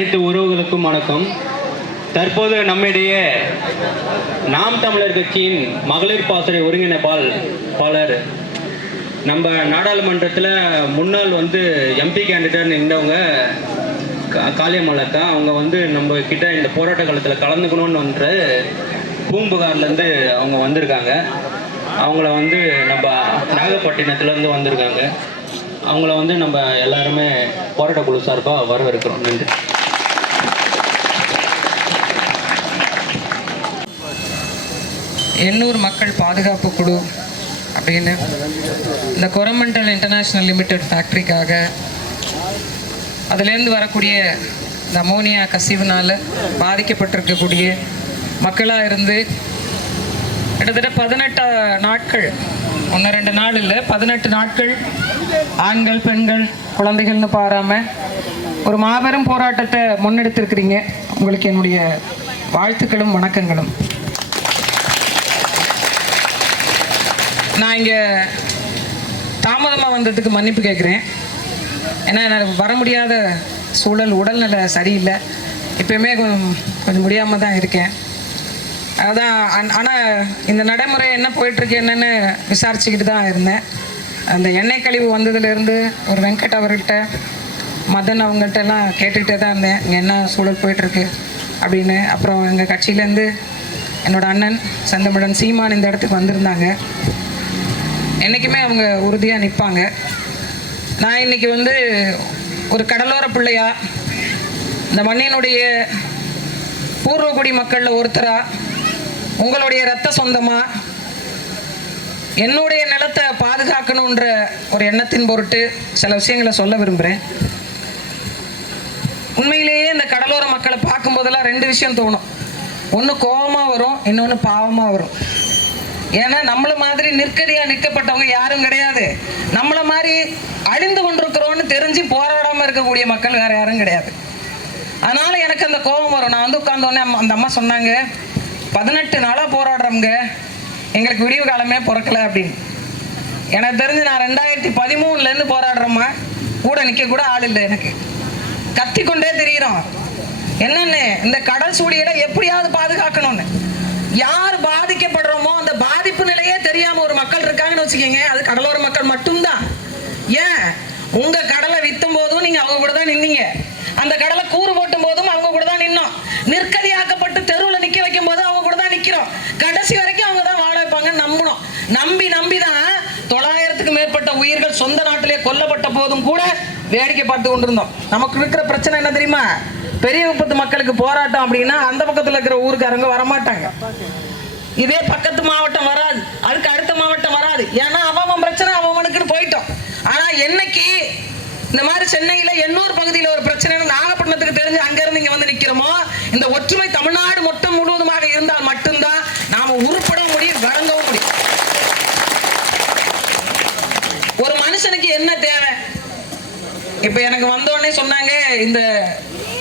அனைத்து உறவுகளுக்கும் வணக்கம். தற்போது நம்மிடையே நாம் தமிழர் கட்சியின் மகளிர் பாசறை ஒருங்கிணைப்பாளர் நம்ம நாடாளுமன்றத்தில் முன்னாள் எம்பி கேண்டிடேட் நின்றவங்க காளியம்மாளக்கா அவங்க நம்ம கிட்ட இந்த போராட்ட காலத்தில் கலந்துக்கணும்னு பூம்புகார்லேருந்து அவங்க வந்திருக்காங்க. அவங்கள நம்ம நாகப்பட்டினத்துலேருந்து வந்திருக்காங்க. அவங்கள நம்ம எல்லாருமே போராட்ட குழு சார்பாக வரவேற்கிறோம். நன்றி. எண்ணூர் மக்கள் பாதுகாப்பு குழு அப்படின்னு இந்த கொரமண்டல் இன்டர்நேஷ்னல் லிமிடெட் ஃபேக்ட்ரிக்காக அதுலேருந்து வரக்கூடிய இந்த அமோனியா கசிவுனால் பாதிக்கப்பட்டிருக்கக்கூடிய மக்களாக இருந்து கிட்டத்தட்ட 18 நாட்கள், 1-2 நாள் இல்லை, 18 நாட்கள் ஆண்கள் பெண்கள் குழந்தைகள்னு பாராமல் ஒரு மாபெரும் போராட்டத்தை முன்னெடுத்திருக்கிறீங்க. உங்களுக்கு என்னுடைய வாழ்த்துக்களும் வணக்கங்களும். நான் இங்கே தாமதமாக வந்ததுக்கு மன்னிப்பு கேட்குறேன். ஏன்னா எனக்கு வர முடியாத சூழல், உடல்நிலை சரியில்லை. எப்பயுமே கொஞ்சம் முடியாமல் தான் இருக்கேன். அதான். ஆனால் இந்த நடைமுறை என்ன போயிட்டுருக்கு என்னென்னு விசாரிச்சுக்கிட்டு தான் இருந்தேன். அந்த எண்ணெய் கழிவு வந்ததுலேருந்து ஒரு வெங்கட் அவர்கிட்ட, மதன் அவங்கள்ட்டெல்லாம் கேட்டுக்கிட்டே தான் இருந்தேன் இங்கே என்ன சூழல் போயிட்டுருக்கு அப்படின்னு. அப்புறம் எங்கள் கட்சியிலேருந்து என்னோடய அண்ணன் செந்தமிழன் சீமான் இந்த இடத்துக்கு வந்திருந்தாங்க. என்றைக்குமே அவங்க உறுதியாக நிற்பாங்க. நான் இன்றைக்கி ஒரு கடலோர பிள்ளையா, இந்த மண்ணினுடைய பூர்வகுடி மக்களில் ஒருத்தராக, உங்களுடைய இரத்த சொந்தமாக என்னுடைய நிலத்தை பாதுகாக்கணுன்ற ஒரு எண்ணத்தின் பொருட்டு சில விஷயங்களை சொல்ல விரும்புகிறேன். உண்மையிலேயே இந்த கடலோர மக்களை பார்க்கும்போதெல்லாம் 2 விஷயம் தோணும். ஒன்று கோபமாக வரும், இன்னொன்று பாவமாக வரும். ஏன்னா நம்மளை மாதிரி நிற்கதியாக நிற்கப்பட்டவங்க யாரும் கிடையாது. நம்மளை மாதிரி அழிந்து கொண்டிருக்கிறோன்னு தெரிஞ்சு போராடாமல் இருக்கக்கூடிய மக்கள் வேறு யாரும் கிடையாது. அதனால் எனக்கு அந்த கோபம் வரும். நான் உட்கார்ந்தோடனே அந்த அம்மா சொன்னாங்க, 18 நாளாக போராடுறவங்க, எங்களுக்கு விடிவு காலமே பிறக்கலை அப்படின்னு. எனக்கு தெரிஞ்சு நான் 2013 போராடுறோம்மா, கூட நிற்க கூட ஆள் இல்லை. எனக்கு கத்திக்கொண்டே தெரிகிறோம் என்னென்னு, இந்த கடல் சூழியலை எப்படியாவது பாதுகாக்கணும்னு. யார் பாதிக்கப்படுறோமோ அந்த பாதிப்பு நிலையே தெரியாமல் ஒரு மக்கள் இருக்காங்கன்னு வச்சுக்கோங்க, அது கடலோர மக்கள் மட்டும்தான். ஏன், உங்கள் கடலை விற்றும் போதும் நீங்கள் அவங்க கூட தான் நின்னீங்க. அந்த கடலை கூறு போட்டும் போதும் அவங்க கூட தான் நின்னோம். நிற்கதியாக்கப்பட்டு தெருவில் நிற்க வைக்கும் போது அவங்க கூட தான் நிற்கிறோம். கடைசி வரைக்கும் அவங்க தான் வாழ வைப்பாங்கன்னு நம்பணும். நம்பி தான் 900க்கும் மேற்பட்ட உயிர்கள் சொந்த நாட்டிலே கொல்லப்பட்ட போதும் கூட வேடிக்கை பார்த்து கொண்டிருந்தோம். நமக்கு இருக்கிற பிரச்சனை என்ன தெரியுமா? பெரிய விபத்து மக்களுக்கு போராட்டம் அப்படின்னா அந்த பக்கத்தில் இருக்கிற ஊருக்காரங்க வரமாட்டாங்க. இதே பக்கத்து மாவட்டம் வராது, அதுக்கு அடுத்த மாவட்டம் வராது. ஏன்னா அவன் பிரச்சனை அவனுக்குன்னு போயிட்டோம். ஆனால் என்னைக்கு இந்த மாதிரி சென்னையில் எண்ணூர் பகுதியில் ஒரு பிரச்சனை நாகப்பட்டினத்துக்கு தெரிஞ்சு அங்கிருந்து இங்கே நிற்கிறோமோ, இந்த ஒற்றுமை தமிழ்நாடு மொத்தம் முழுவதுமாக இருந்தால் மட்டும்தான் நாம உருப்பட முடியும், வழங்கவும் முடியும். ஒரு மனுஷனுக்கு என்ன தேவை? இப்ப எனக்கு வந்தோடனே சொன்னாங்க, இந்த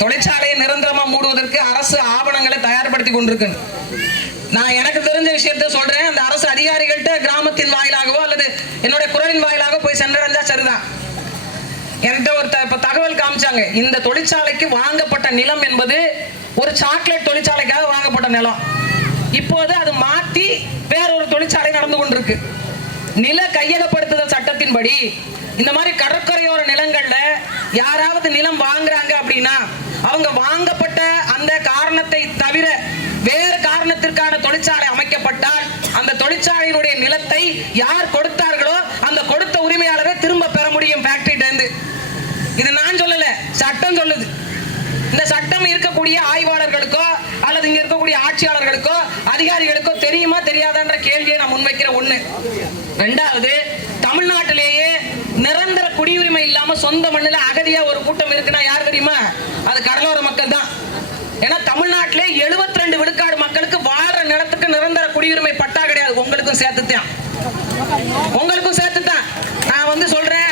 தொழிற்சாலையை நிரந்தரமா மூடுவதற்கு அரசு ஆவணங்களை தயார்படுத்தி கொண்டிருக்கு. நான் எனக்கு தெரிஞ்ச விஷயத்த சொல்றேன். அந்த அரசு அதிகாரிகள்கிட்ட கிராமத்தின் வாயிலாகவோ அல்லது என்னுடைய குரலின் வாயிலாக போய் சென்றடைஞ்சா சரிதான். என்கிட்ட ஒரு தகவல் காமிச்சாங்க. இந்த தொழிற்சாலைக்கு வாங்கப்பட்ட நிலம் என்பது ஒரு சாக்லேட் தொழிற்சாலைக்காக வாங்கப்பட்ட நிலம். இப்போது அது மாற்றி வேறொரு தொழிற்சாலை நடந்து கொண்டிருக்கு. நில கையகப்படுத்துதல் சட்டத்தின்படி இந்த மாதிரி கடற்கரையோர நிலங்கள்ல யாராவது நிலம் வாங்குறாங்க அப்படின்னா அவங்க வாங்கப்பட்ட அந்த காரணத்தை தவிர வேறு காரணத்திற்கான தொழிற்சாலை அமைக்கப்பட்டால் அந்த தொழிற்சாலையினுடைய நிலத்தை யார் கொடுத்தார்களோ அந்த கொடுத்த உரிமையாளரை திரும்ப பெற முடியும் ஃபேக்டரியில இருந்து. இது நான் சொல்லல, சட்டம் சொல்லுது. இந்த சட்டம் இருக்கக்கூடிய ஆய்வாளர்களுக்கோ அல்லது இங்க இருக்கக்கூடிய ஆட்சியாளர்களுக்கோ அதிகாரிகளுக்கோ தெரியுமா தெரியாதான்ற கேள்வியை நான் முன்வைக்கிற ஒண்ணு. 2வது, தமிழ்நாட்டிலேயே நிரந்தர குடியுரிமை இல்லாம சொந்த மண்ணில் அகதியா ஒரு கூட்டம் இருக்குன்னா யார் தெரியுமா? அது கடலோர மக்கள் தான். ஏன்னா தமிழ்நாட்டிலே 72 விழுக்காடு மக்களுக்கு வாழ்ற நிலத்துக்கு நிரந்தர குடியுரிமை பட்டா கிடையாது. உங்களுக்கும் சேர்த்துத்தான் நான் சொல்றேன்.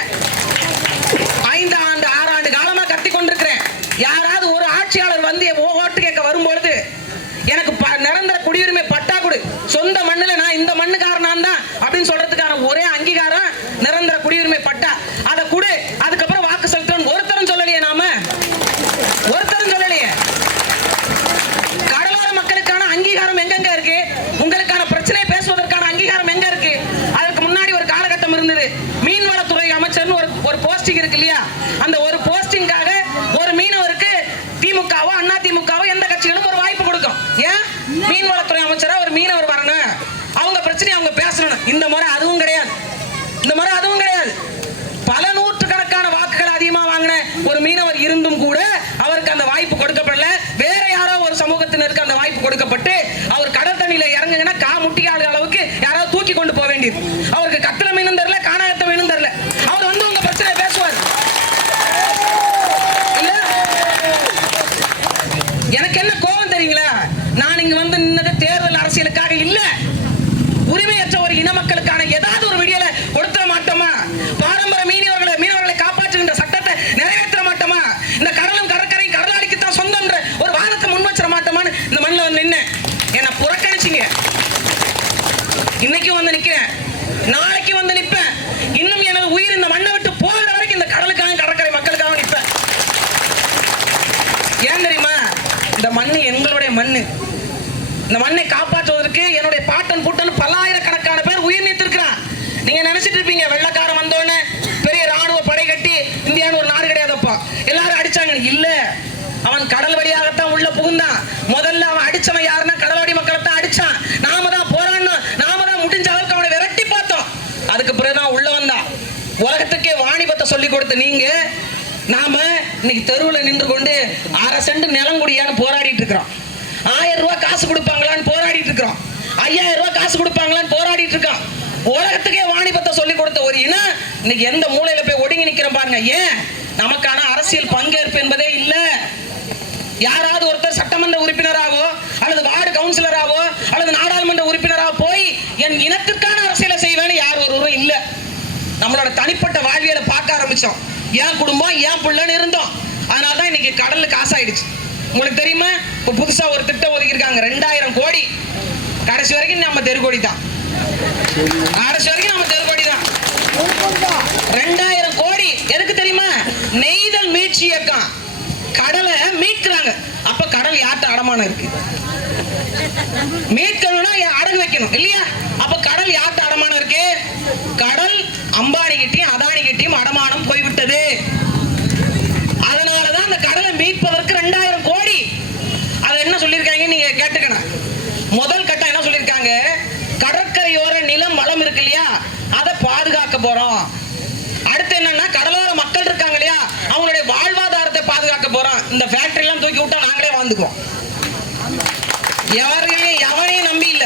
5 ஆண்டு 6 ஆண்டு காலமா கத்தி கொண்டிருக்கிறேன். யாராவது ஒரு ஆட்சியாளர் ஓட்டு கேட்க வரும்பொழுது எனக்கு நிரந்தர குடியுரிமை பட்டா கொடு, சொந்த மண்ணில் நான் இந்த மண்ணுக்காரன் தான் அப்படின்னு சொல்றதுக்கான ஒரே அங்கீகாரம் நிரந்தர குடியுரிமை பட்டா. அதை கொடு, அதுக்கப்புறம் வாக்கு செலுத்தணும் ஒருத்தரும் சொல்லலையே. நாம ஒருத்தரும் சொல்ல கொடுக்கப்பட்டு அவர் கடல் தண்ணியில இறங்குங்கன்னா முட்டிக்கால அளவுக்கு யாராவது தூக்கி கொண்டு போக வேண்டியது. அவருக்கு கத்தில மீனும் தெரியல, காணாயத்த மீனும் தெரியல. அவர் வந்து உங்க பிரச்சனை பேசுவார். எனக்கு என்ன கோபம் தெரியுங்களா? நான் இங்க வந்து நின்னது தேர்தல் அரசியலுக்காக இல்ல, உரிமையற்ற ஒரு இன மக்களுக்கான ஏதாவது ஒரு விடியல கொடுத்துட மாட்டோமா? பாரம்பரிய மீனவர்களை காப்பாற்றுகின்ற சட்டத்தை நிறைவேற்ற மாட்டோமா? இந்த கடலும் கடற்கரை கடலாளிக்கு தான் சொந்தம் ஒரு வாதத்தை முன் வச்சிட மாட்டோமான்னு இந்த மண்ணில் வந்து நின்று என்ன புறக்கணிச்சிங்க. இன்னைக்கு வந்து நிக்கிறேன், நாளைக்கு வந்து நிப்பேன். இன்னும் எனது உயிர் இந்த மண்ணை விட்டு போகிற வரைக்கும் இந்த கடலுக்காக கடற்கரை மக்களுக்காக நிற்பேன். ஏன் தெரியுமா? இந்த மண்ணு எங்களுடைய மண்ணு. இந்த மண்ணை காப்பாற்றுவதற்கு என்னுடைய பாட்டன் பூட்டன் பல்லாயிரக்கணக்கான பேர் உயிர் நீத்திருக்கிறான். நீங்க நினைச்சிட்டு இருப்பீங்க வெள்ளக்காரன் வந்தோடனே பெரிய ராணுவ படை கட்டி இந்தியான்னு ஒரு நாடு கிடையாதப்பா எல்லாரும் அடிச்சாங்க. இல்ல, அவன் கடல் வழியாகத்தான் உள்ள புகுந்தான். முதல்ல அவன் அடிச்சவன் யாருன்னா கடல்வாடி மக்களை தான் அடிச்சான். நாம தான் போராடணும், நாம தான் முடிஞ்ச அளவுக்கு அவனை விரட்டி பார்த்தோம். அதுக்கு பிறகுதான் உள்ள வந்தான். உலகத்துக்கே வாணிபத்தை சொல்லி கொடுத்த நீங்க நாம இன்னைக்கு தெருவில் நின்று கொண்டு 1/2 சென்ட் நிலங்குடியான்னு போராடிட்டு இருக்கிறோம். 1000 ரூபாய் காசு கொடுப்பாங்களான்னு போராடிட்டு இருக்கிறோம். 5000 ரூபாய் காசு கொடுப்பாங்களான்னு போராடிட்டு இருக்கோம். உலகத்துக்கே வாணிபத்தை சொல்லி கொடுத்த ஒரு இனம் இன்னைக்கு எந்த மூலையில போய் ஒடுங்கி நிக்கிற பாருங்க. ஏன்? நமக்கான அரசியல் பங்கேற்பு என்பதே இல்ல. யாராவது ஒருத்தர் சட்டமன்ற உறுப்பினராகவோ அல்லது வார்டு கவுன்சிலராகவோ அல்லது நாடாளுமன்ற உறுப்பினராக போய் என் இனத்துக்கான அரசியலை செய்வேன்னு யார் ஒருவரும் இல்ல. நம்மளோட தனிப்பட்ட வாழ்வியலை பார்க்க ஆரம்பிச்சோம். ஏன் குடும்பம் ஏன் பிள்ளைன்னு இருந்தோம். அதனாலதான் இன்னைக்கு கடல்ல காசாயிடுச்சு. உங்களுக்கு தெரியுமா? இப்ப புதுசா ஒரு திட்டம் ஒதுக்கியிருக்காங்க 2000 கோடி. கடைசி வரைக்கும் நம்ம தெருக்கோடி தான். கடைசி வரைக்கும் நம்ம தெருக்கோடி தான். 2000 கோடி எதுக்கு தெரியுமா? நெய்தல் மீட்சி இயக்கம். கடலை மீட்கிறாங்க. அப்ப கடல் யார்ட்ட அடமானம் இருக்கு? மீட்கணும்னா அடகு வைக்கணும் இல்லையா? அப்ப கடல் யார்ட்ட அடமானம் இருக்கு? கடல் அம்பானி கிட்டையும் அதானி கிட்டையும் அடமானம் போய்விட்டது. அதனாலதான் அந்த கடலை மீட்பதற்கு 2000 கோடி. அது என்ன சொல்லியிருக்காங்க நீங்க கேட்டுக்கணும். முதல் கட்டம் என்ன சொல்லியிருக்காங்க? கடற்கரையோர நிலம் வளம் இருக்கு இல்லையா, அதை பாதுகாக்க போறோம். அடுத்து என்னன்னா கடலோர மக்கள் இருக்காங்க இல்லையா, அவங்களுடைய வாழ்வாதாரத்தை பாதுகாக்க போறோம். இந்த ஃபேக்டரி எல்லாம் தூக்கி விட்டா நாங்களே வாழ்ந்துக்குவோம். எவனையும் நம்பி இல்ல,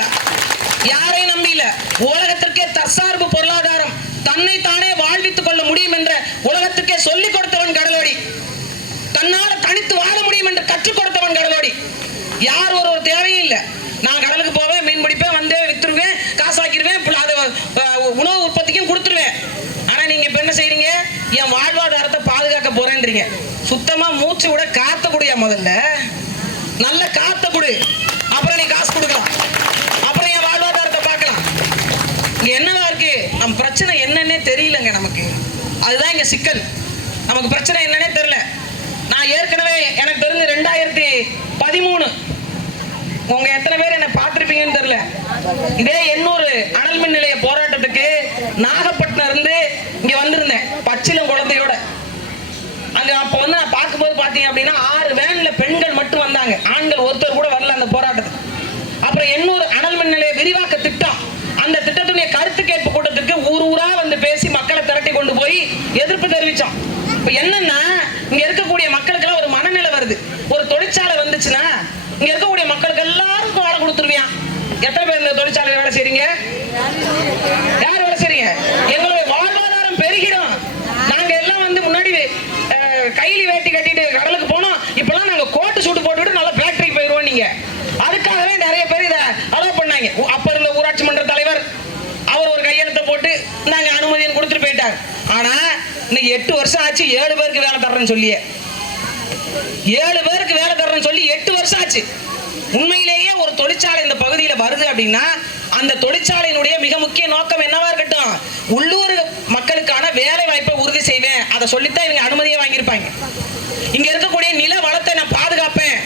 யாரையும் நம்பி இல்ல. உலகத்திற்கே தற்சார்பு பொருளாதாரம், தன்னை தானே வாழ்வித்துக் கொள்ள முடியும் என்ற உலகத்துக்கே சொல்லிக் கொடுத்தவன் கடலோடி. தன்னால தனித்து வாழ முடியும் என்று கற்றுக் கொடுத்தவன் கடலோடி. யார் ஒரு தேவையும் இல்லை. நான் கடலுக்கு போவேன், மீன் பிடிப்பேன், வந்து வித்துருவேன், காசாக்கிடுவேன், உணவு உற்பத்திக்கும் கொடுத்துருவேன். ஆனா நீங்க இப்ப என்ன செய்றீங்க? என் வாழ்வாதாரத்தை பாதுகாக்க போறேன்றீங்க. சுத்தமா மூச்சு விட காத்த குடியா? முதல்ல நல்ல காத்த குடு, அப்புறம் நீ காசு கொடுக்கலாம், அப்புறம் என் வாழ்வாதாரத்தை பார்க்கலாம். இங்க என்னவா இருக்கு? நம்ம பிரச்சனை என்னன்னே தெரியலங்க நமக்கு. அதுதான் இங்க சிக்கல். நமக்கு பிரச்சனை என்னன்னே தெரியல. நான் ஏற்கனவே எனக்கு தெரிஞ்சு 2013 உங்க எத்தனை பேர் என்ன பார்த்திருப்பீங்கன்னு தெரியல, இதே 800 அனல் மின் நிலைய போராட்டத்துக்கு நாகப்பட்டினம் இருந்து இங்க வந்திருந்தேன் பச்சிலம் குழந்தையோட. அங்க அப்ப வந்து நான் பார்க்கும்போது பாத்தீங்க அப்படின்னா 6 வேன்ல பெண்கள் மட்டும் வந்தாங்க, ஆண்கள் ஒருத்தர் கூட வரல அந்த போராட்டத்துக்கு. அப்புறம் 800 அனல் மின் நிலைய விரிவாக்க திட்டம், அந்த திட்டத்துடைய கருத்து கேட்பு கூட்டத்துக்கு ஊர் ஊரா வந்து பேசி மக்களை திரட்டி கொண்டு போய் எதிர்ப்பு தெரிவிச்சோம். இப்ப என்னன்னா இங்க இருக்கக்கூடிய மக்களுக்கு எல்லாம் ஒரு மனநிலை வருது. ஒரு தொழிற்சாலை வந்துச்சுன்னா இங்க இருக்கக்கூடிய மக்களுக்கு எல்லாருக்கும் வேலை கொடுத்துருவியான். எத்தனை பேர் இந்த தொழிற்சாலை வேலை செய்றீங்க? யார் வேலை செய்றீங்க? எங்களுடைய வாழ்வாதாரம் பெருகிடும். நாங்க எல்லாம் வந்து முன்னாடி கைலி வேட்டி கட்டிட்டு கடலுக்கு போனோம். இப்பெல்லாம் நாங்க கோட்டு சூட்டு போட்டுவிட்டு நல்லா ஃபேக்டரிக்கு போயிடுவோம். நீங்க அதுக்காகவே நிறைய பேர் இதை அலோவ் பண்ணாங்க. அப்ப இருந்த ஊராட்சி மன்ற தலைவர் அவர் ஒரு கையெழுத்தை போட்டு நாங்க அனுமதியை கொடுத்துட்டு போயிட்டாங்க. ஆனா இன்னைக்கு 8 வருஷம் ஆச்சு 7 பேருக்கு வேலை தர்றேன்னு சொல்லியே. 7 பேருக்கு வேலை தர்றேன்னு சொல்லி 8 வருஷம் ஆச்சு. உண்மையிலேயே ஒரு தொழிற்சாலை இந்த பகுதியில வருது அப்படின்னா அந்த தொழிற்சாலையினுடைய மிக முக்கிய நோக்கம் என்னவா இருக்கட்டும்? உள்ளூர் மக்களுக்கான வேலை வாய்ப்பை உறுதி செய்வேன். அதை சொல்லித்தான் இவங்க அனுமதியை வாங்கியிருப்பாங்க. இங்க இருக்கக்கூடிய நில வளத்தை நான் பாதுகாப்பேன்,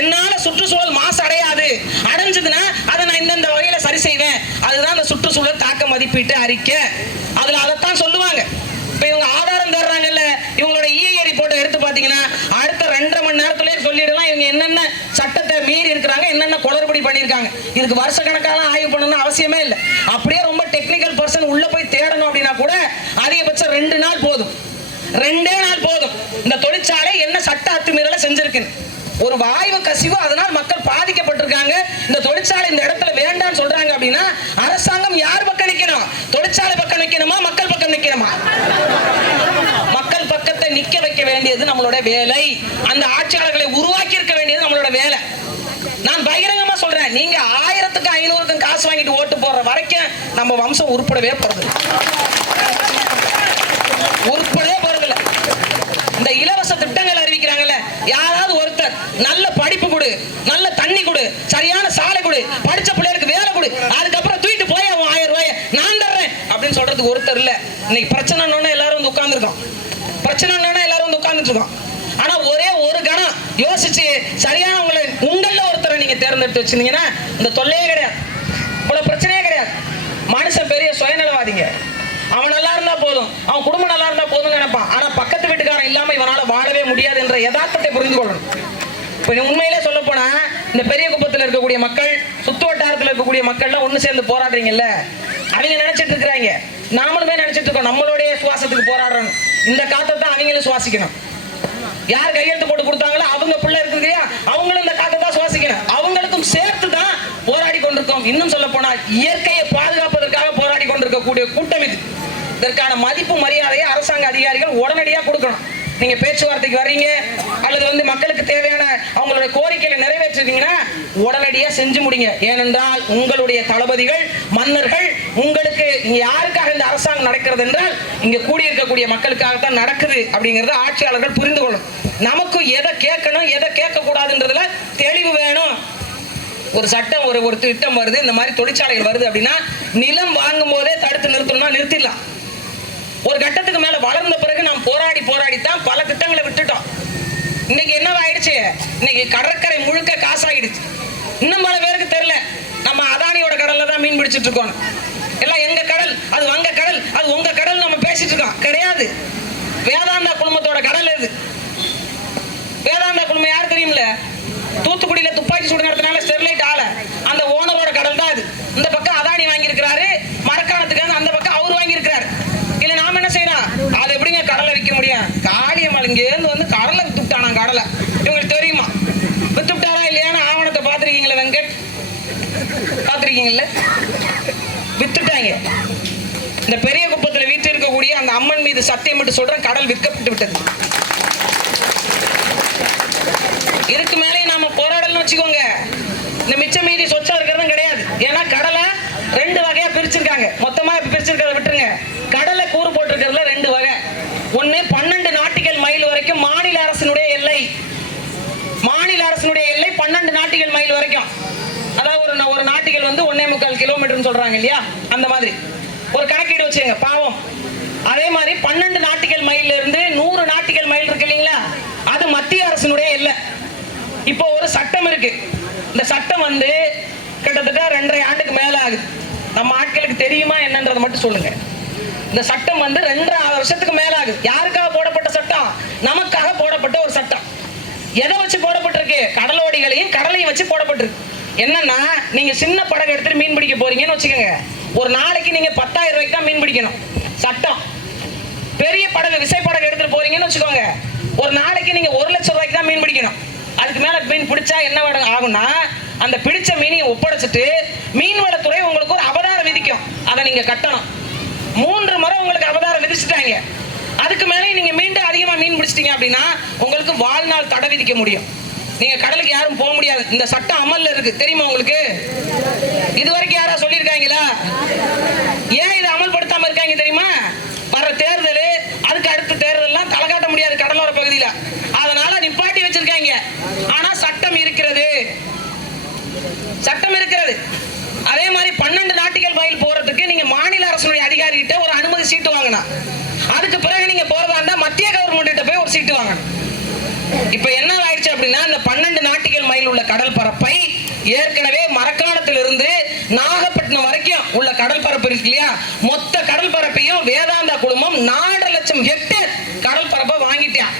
என்னால சுற்றுச்சூழல் மாசு அடையாது, அடைஞ்சதுன்னா அதை நான் இந்த வகையில சரி செய்வேன். அதுதான் அந்த சுற்றுச்சூழல் தாக்க மதிப்பீட்டு அறிக்கை. அதுல அதைத்தான் சொல்லுவாங்க. இப்ப இவங்க ஆதாரம் தர்றாங்கல்ல, இவங்களோட இஐஏ ரிப்போர்ட்டை எடுத்து பாத்தீங்கன்னா அடுத்த 2.5 மணி நேரத்திலேயே சொல்லிடலாம் இவங்க என்னென்ன சட்டத்தை மீறி இருக்கிறாங்க, என்னென்ன குளறுபடி பண்ணியிருக்காங்க. இதுக்கு வருஷக்கணக்கான ஆய்வு பண்ணணும்னு அவசியமே இல்லை. அப்படியே ரொம்ப டெக்னிக்கல் பர்சன் உள்ள போய் தேடணும் அப்படின்னா கூட அதிகபட்சம் 2 நாள் போதும், 2 நாள் போதும். இந்த தொழிற்சாலை என்ன சட்ட அத்துமீறலை செஞ்சிருக்கு, ஒரு வாயு கசிவு, அதனால் மக்கள் பாதிக்கப்பட்டிருக்காங்க, இந்த தொழிற்சாலை இந்த இடத்துல வேண்டாம்னு சொல்றாங்க அப்படின்னா அரசாங்கம் யார் பக்கம் நிக்கணும்? தொழிற்சாலை பக்கம் நிக்கணுமா, மக்கள் பக்கம் நிக்கணுமா? மக்கள் பக்கத்தை நிக்க வைக்க வேண்டியது நம்மளோட வேலை. அந்த ஆட்சியாளர்களை உருவாக்கி இருக்க வேண்டியது நம்மளோட வேலை. நான் பகிரங்கமா சொல்றேன், நீங்க 1000க்கும் 500க்கும் காசு வாங்கிட்டு ஓட்டு போடுற வரைக்கும் நம்ம வம்சம் உருப்படவே போறது போறதில்ல. இந்த இலவச திட்டங்கள் அறிவிக்கிறாங்கல்ல, யாராவது ஒருத்தர் நல்ல படிப்பு கொடு, நல்ல தண்ணி கொடு, சரியான சாலை கொடு, படிச்ச பிள்ளைகளுக்கு வேலை கொடு, அதுக்கப்புறம் தூக்கிட்டு போய் அவன் 1000 ரூபாய் நான் தர்றேன் அப்படின்னு சொல்றதுக்கு ஒருத்தர் இல்ல. இன்னைக்கு பிரச்சனை எல்லாரும் வந்து உட்கார்ந்துருக்கோம், பிரச்சனை எல்லாரும் வந்து உட்கார்ந்துட்டு இருக்கோம். ஆனா ஒரே ஒரு கணம் யோசிச்சு சரியான உங்கள ஒருத்தரை நீங்க தேர்ந்தெடுத்து வச்சிருந்தீங்கன்னா இந்த தொல்லையே கிடையாது, இவ்வளவு பிரச்சனையே கிடையாது. மனுஷன் பெரிய சுயநலவாதிங்க. அவன் நல்லா இருந்தா போதும், அவன் குடும்பம் நல்லா இருந்தா போதும் நினைப்பான். ஆனா பக்கத்து வீட்டுக்காரன் இல்லாம இவனால வாழவே முடியாது என்ற யதார்த்தத்தை புரிந்து கொள்ளணும். இப்ப உண்மையிலே சொல்ல போனா இந்த பெரிய குப்பத்தில் இருக்கக்கூடிய மக்கள், சுத்து வட்டாரத்தில் இருக்கக்கூடிய மக்கள்லாம் ஒண்ணு சேர்ந்து போராடுறீங்கல்ல, அவங்க நினைச்சிட்டு இருக்கிறாங்க, நாமளுமே நினைச்சிட்டு இருக்கோம் நம்மளுடைய சுவாசத்துக்கு போராடுறோம். இந்த காத்தை தான் அவங்களும் சுவாசிக்கணும். யார் கையெழுத்து போட்டு கொடுத்தாங்களோ அவங்க பிள்ளை இருக்குது இல்லையா, அவங்களும் இந்த காத்தை தான் சுவாசிக்கணும். அவங்களுக்கும் சேர்த்து தான் போராடி கொண்டிருக்கோம். இன்னும் சொல்ல போனா இயற்கையை பாதுகாப்பதற்காக போராடி கொண்டிருக்கக்கூடிய கூட்டம் இது. இதற்கான மதிப்பு மரியாதையை அரசாங்க அதிகாரிகள் உடனடியாக கொடுக்கணும். நீங்க பேச்சுவார்த்தைக்கு வர்றீங்க அல்லது மக்களுக்கு தேவையான அவங்களுடைய கோரிக்கைகளை நிறைவேற்றுறீங்கன்னா உடனடியா செஞ்சு முடிங்க. ஏனென்றால் உங்களுடைய தளபதிகள், மன்னர்கள் உங்களுக்கு யாருக்காக இந்த அரசாங்கம் நடக்கிறது என்றால் இங்க கூடியிருக்கக்கூடிய மக்களுக்காகத்தான் நடக்குது அப்படிங்கறத ஆட்சியாளர்கள் புரிந்து கொள்ளும். நமக்கு எதை கேட்கணும் எதை கேட்க கூடாதுன்றதுல தெளிவு வேணும். ஒரு சட்டம் ஒரு திட்டம் வருது, இந்த மாதிரி தொழிற்சாலைகள் வருது அப்படின்னா நிலம் வாங்கும் போதே தடுத்து நிறுத்தணும்னா நிறுத்திடலாம். ஒரு கட்டத்துக்கு மேல வளர்ந்த பிறகு நாம் போராடித்தான் பல திட்டங்களை விட்டுட்டோம். இன்னைக்கு என்ன ஆயிடுச்சு, இன்னைக்கு கடற்கரை முழுக்க காசாயிடுச்சு. இன்னும் பல பேருக்கு தெரியல நம்ம அதானியோட கடல்ல தான் மீன் பிடிச்சிட்டு இருக்கோம். எல்லாம் எங்க கடல், அது வங்க கடல், அது உங்க கடல் நம்ம பேசிட்டு இருக்கோம். கிடையாது, வேதாந்தா குழுமத்தோட கடல் இது. வேதாந்தா குழுமம் யாரு தெரியுமில்ல, தூத்துக்குடியில துப்பாக்கி சூடு நடத்தினால ஸ்டெர்லைட் ஆல அந்த ஓனரோட கடல் தான் அது. இந்த பக்கம் அதானி வாங்கி இருக்கிறாரு, மரக்காணத்துக்கு அந்த பக்கம் அவர் வாங்கி இருக்கிறாரு. இல்ல நாம என்ன செய்யறோம், அது எப்படிங்க கடலை விற்க முடியும்? காளியம்மாள் இங்க இருந்து வந்து கடலை வித்துட்டானா, கடலை இவங்களுக்கு தெரியுமா வித்துட்டாரா இல்லையான்னு ஆவணத்தை பாத்திருக்கீங்களா வெங்கட்? பாத்திருக்கீங்கல்ல, வித்துட்டாங்க. இந்த பெரிய குப்பத்துல வீட்டு இருக்கக்கூடிய அந்த அம்மன் மீது சத்தியம் மட்டும் சொல்றேன், கடல் விற்கப்பட்டு விட்டது. இதுக்கு மேலே நாம போராடலாம் வச்சுக்கோங்க. இந்த மிச்ச மீதி சொச்சா இருக்கிறதும் கிடையாது. ஏன்னா கடலை 2 வகையா பிரிச்சிருக்காங்க. மொத்தமா பிரிச்சிருக்கிறத விட்டுருங்க. கடலை கூறு போட்டிருக்கிறதுல 2 வகை. ஒண்ணு 12 நாட்டிகள் மைல் வரைக்கும் மாநில அரசினுடைய எல்லை. மாநில அரசினுடைய எல்லை 12 நாட்டிகள் மைல் வரைக்கும். அதாவது ஒரு நாட்டிகள் 1.25 கிலோமீட்டர் சொல்றாங்க இல்லையா, அந்த மாதிரி ஒரு கணக்கீடு வச்சுங்க பாவம். அதே மாதிரி 12 நாட்டிகள் மைல்ல இருந்து 100 நாட்டிகள் மைல் இருக்கு இல்லைங்களா, அது மத்திய அரசினுடைய எல்லை. இப்போ ஒரு சட்டம் இருக்கு. இந்த சட்டம் கிட்டத்தட்ட 2.5 ஆண்டுக்கு மேல ஆகுது. நம்ம ஆட்களுக்கு தெரியுமா என்னன்றதை மட்டும் சொல்லுங்க. இந்த சட்டம் 2.5 வருஷத்துக்கு மேல ஆகுது. யாருக்காக போடப்பட்ட சட்டம்? நமக்காக போடப்பட்ட ஒரு சட்டம். எதை வச்சு போடப்பட்டிருக்கு? கடலோடிகளையும் கடலையும் வச்சு போடப்பட்டிருக்கு. என்னன்னா, நீங்க சின்ன படகு எடுத்துட்டு மீன் பிடிக்க போறீங்கன்னு வச்சுக்கோங்க, ஒரு நாளைக்கு நீங்க 10,000 ரூபாய்க்கு தான் மீன் பிடிக்கணும் சட்டம். பெரிய படகு, விசை படகு எடுத்துட்டு போறீங்கன்னு வச்சுக்கோங்க, ஒரு நாளைக்கு நீங்க 1 லட்சம் ரூபாய்க்கு தான் மீன் பிடிக்கணும். அதுக்கு மேல மீன் பிடிச்சா என்ன ஆகும்னா, அந்த பிடிச்ச மீனை ஒப்படைச்சிட்டு மீன்வளத்துறை உங்களுக்கு ஒரு அபதாரம் விதிக்கும். அதை நீங்க கட்டணும். 3 முறை உங்களுக்கு அபதாரம் விதிச்சுட்டாங்க. அதுக்கு மேலே நீங்க மீண்டும் அதிகமா மீன் பிடிச்சிட்டீங்க அப்படின்னா உங்களுக்கு வாழ்நாள் தடை விதிக்க முடியும். நீங்க கடலுக்கு யாரும் போக முடியாது. இந்த சட்டம் அமல்ல இருக்கு, தெரியுமா உங்களுக்கு? இதுவரைக்கும் யாரா சொல்லியிருக்காங்களா? ஏன் இதை அமல்படுத்தாம இருக்காங்க தெரியுமா? வர தேர்தல், அதுக்கு அடுத்த தேர்தல்லாம் தலை காட்ட முடியாது கடலோர பகுதியில. அதனால நிப்பாட்டி வச்சிருக்காங்க. ஆனா சட்டம் இருக்கிறது, சட்டம் இருக்கிறது. அதே மாதிரி 12 நாட்டிகள் மைல் போறதுக்கு நீங்க மாநில அரசுடைய அதிகாரி கிட்ட ஒரு அனுமதி சீட்டு வாங்கணும். அதுக்கு பிறகு நீங்க போறதா இருந்தா மத்திய கவர்மெண்ட் கிட்ட போய் ஒரு சீட்டு வாங்கணும். இப்ப என்ன ஆயிடுச்சு அப்படின்னா, இந்த 12 நாட்டிகள் மைல் உள்ள கடல் பரப்பை ஏற்கனவே மரக்காணத்திலிருந்து நாகப்பட்டினம் வரைக்கும் உள்ள கடல் பரப்பு இருக்கு இல்லையா, மொத்த கடல் பரப்பையும் வேதாந்தா குழுமம் 4 லட்சம் ஹெக்டேர் கடல் பரப்பை வாங்கிட்டான்.